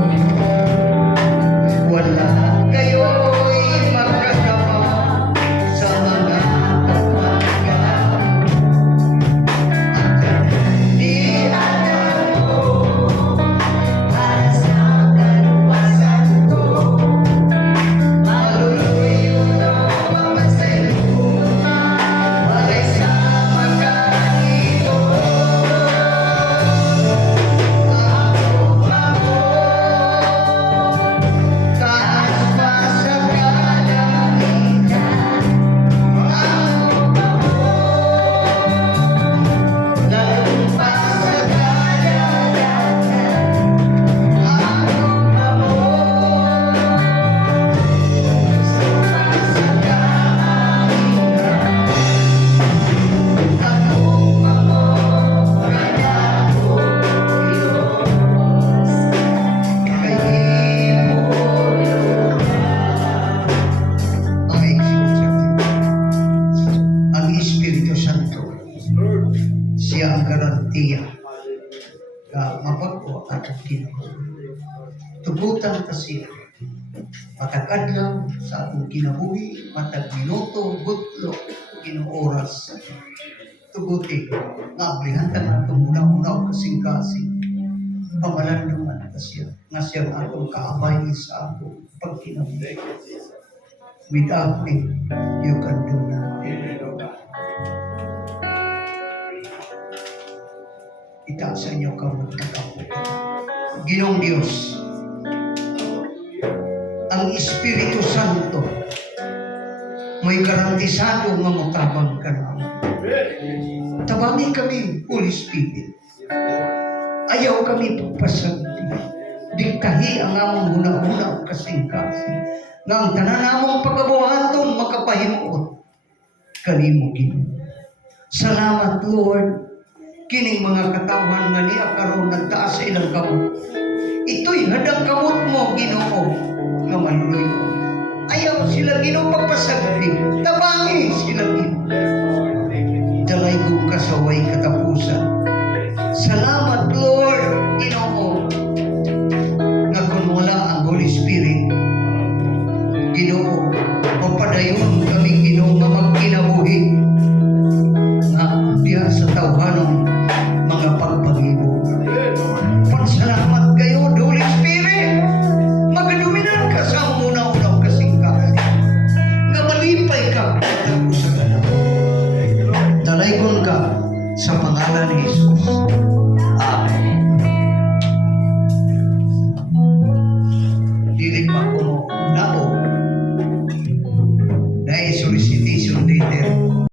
tugutan ta siya. Matag adlaw sa atong kinabuhi, matag minuto, gutlo, ginong oras. Tuguti, maablihan na atong una-una kasing-kasing. Pamalanduman ta siya, nga siya ang atong kaabay sa atong pagkinabuhi. Without me, you can do nothing. Amen, O God. Itaas sa inyo kamot na kamot. Ginong Diyos, ang Espiritu Santo may garantisado nga motabang ka naman. Tabangin kami, Holy Spirit. Ayaw kami pagpasagdi. Diktahi ang among huna-huna kasing-kasing. Nga ang tanan namong pagkabuhaton makapahimuot. Kanimo Ginoo. Salamat, Lord. Kining mga katawhan nga niya karon nagtaas sa ilang kamot. Ito'y hadang kamot mo, Ginoo, nga maluloy. Ayaw sila Ginoo pagpasagdi. Tabangi sila Ginoo. Dalay kong kasaway katapusan. Salamat, Lord, Ginoo, nga kung wala ang Holy Spirit, Ginoo, mapadayon kami Ginoo nga magkinabuhi nga diya sa tawhanon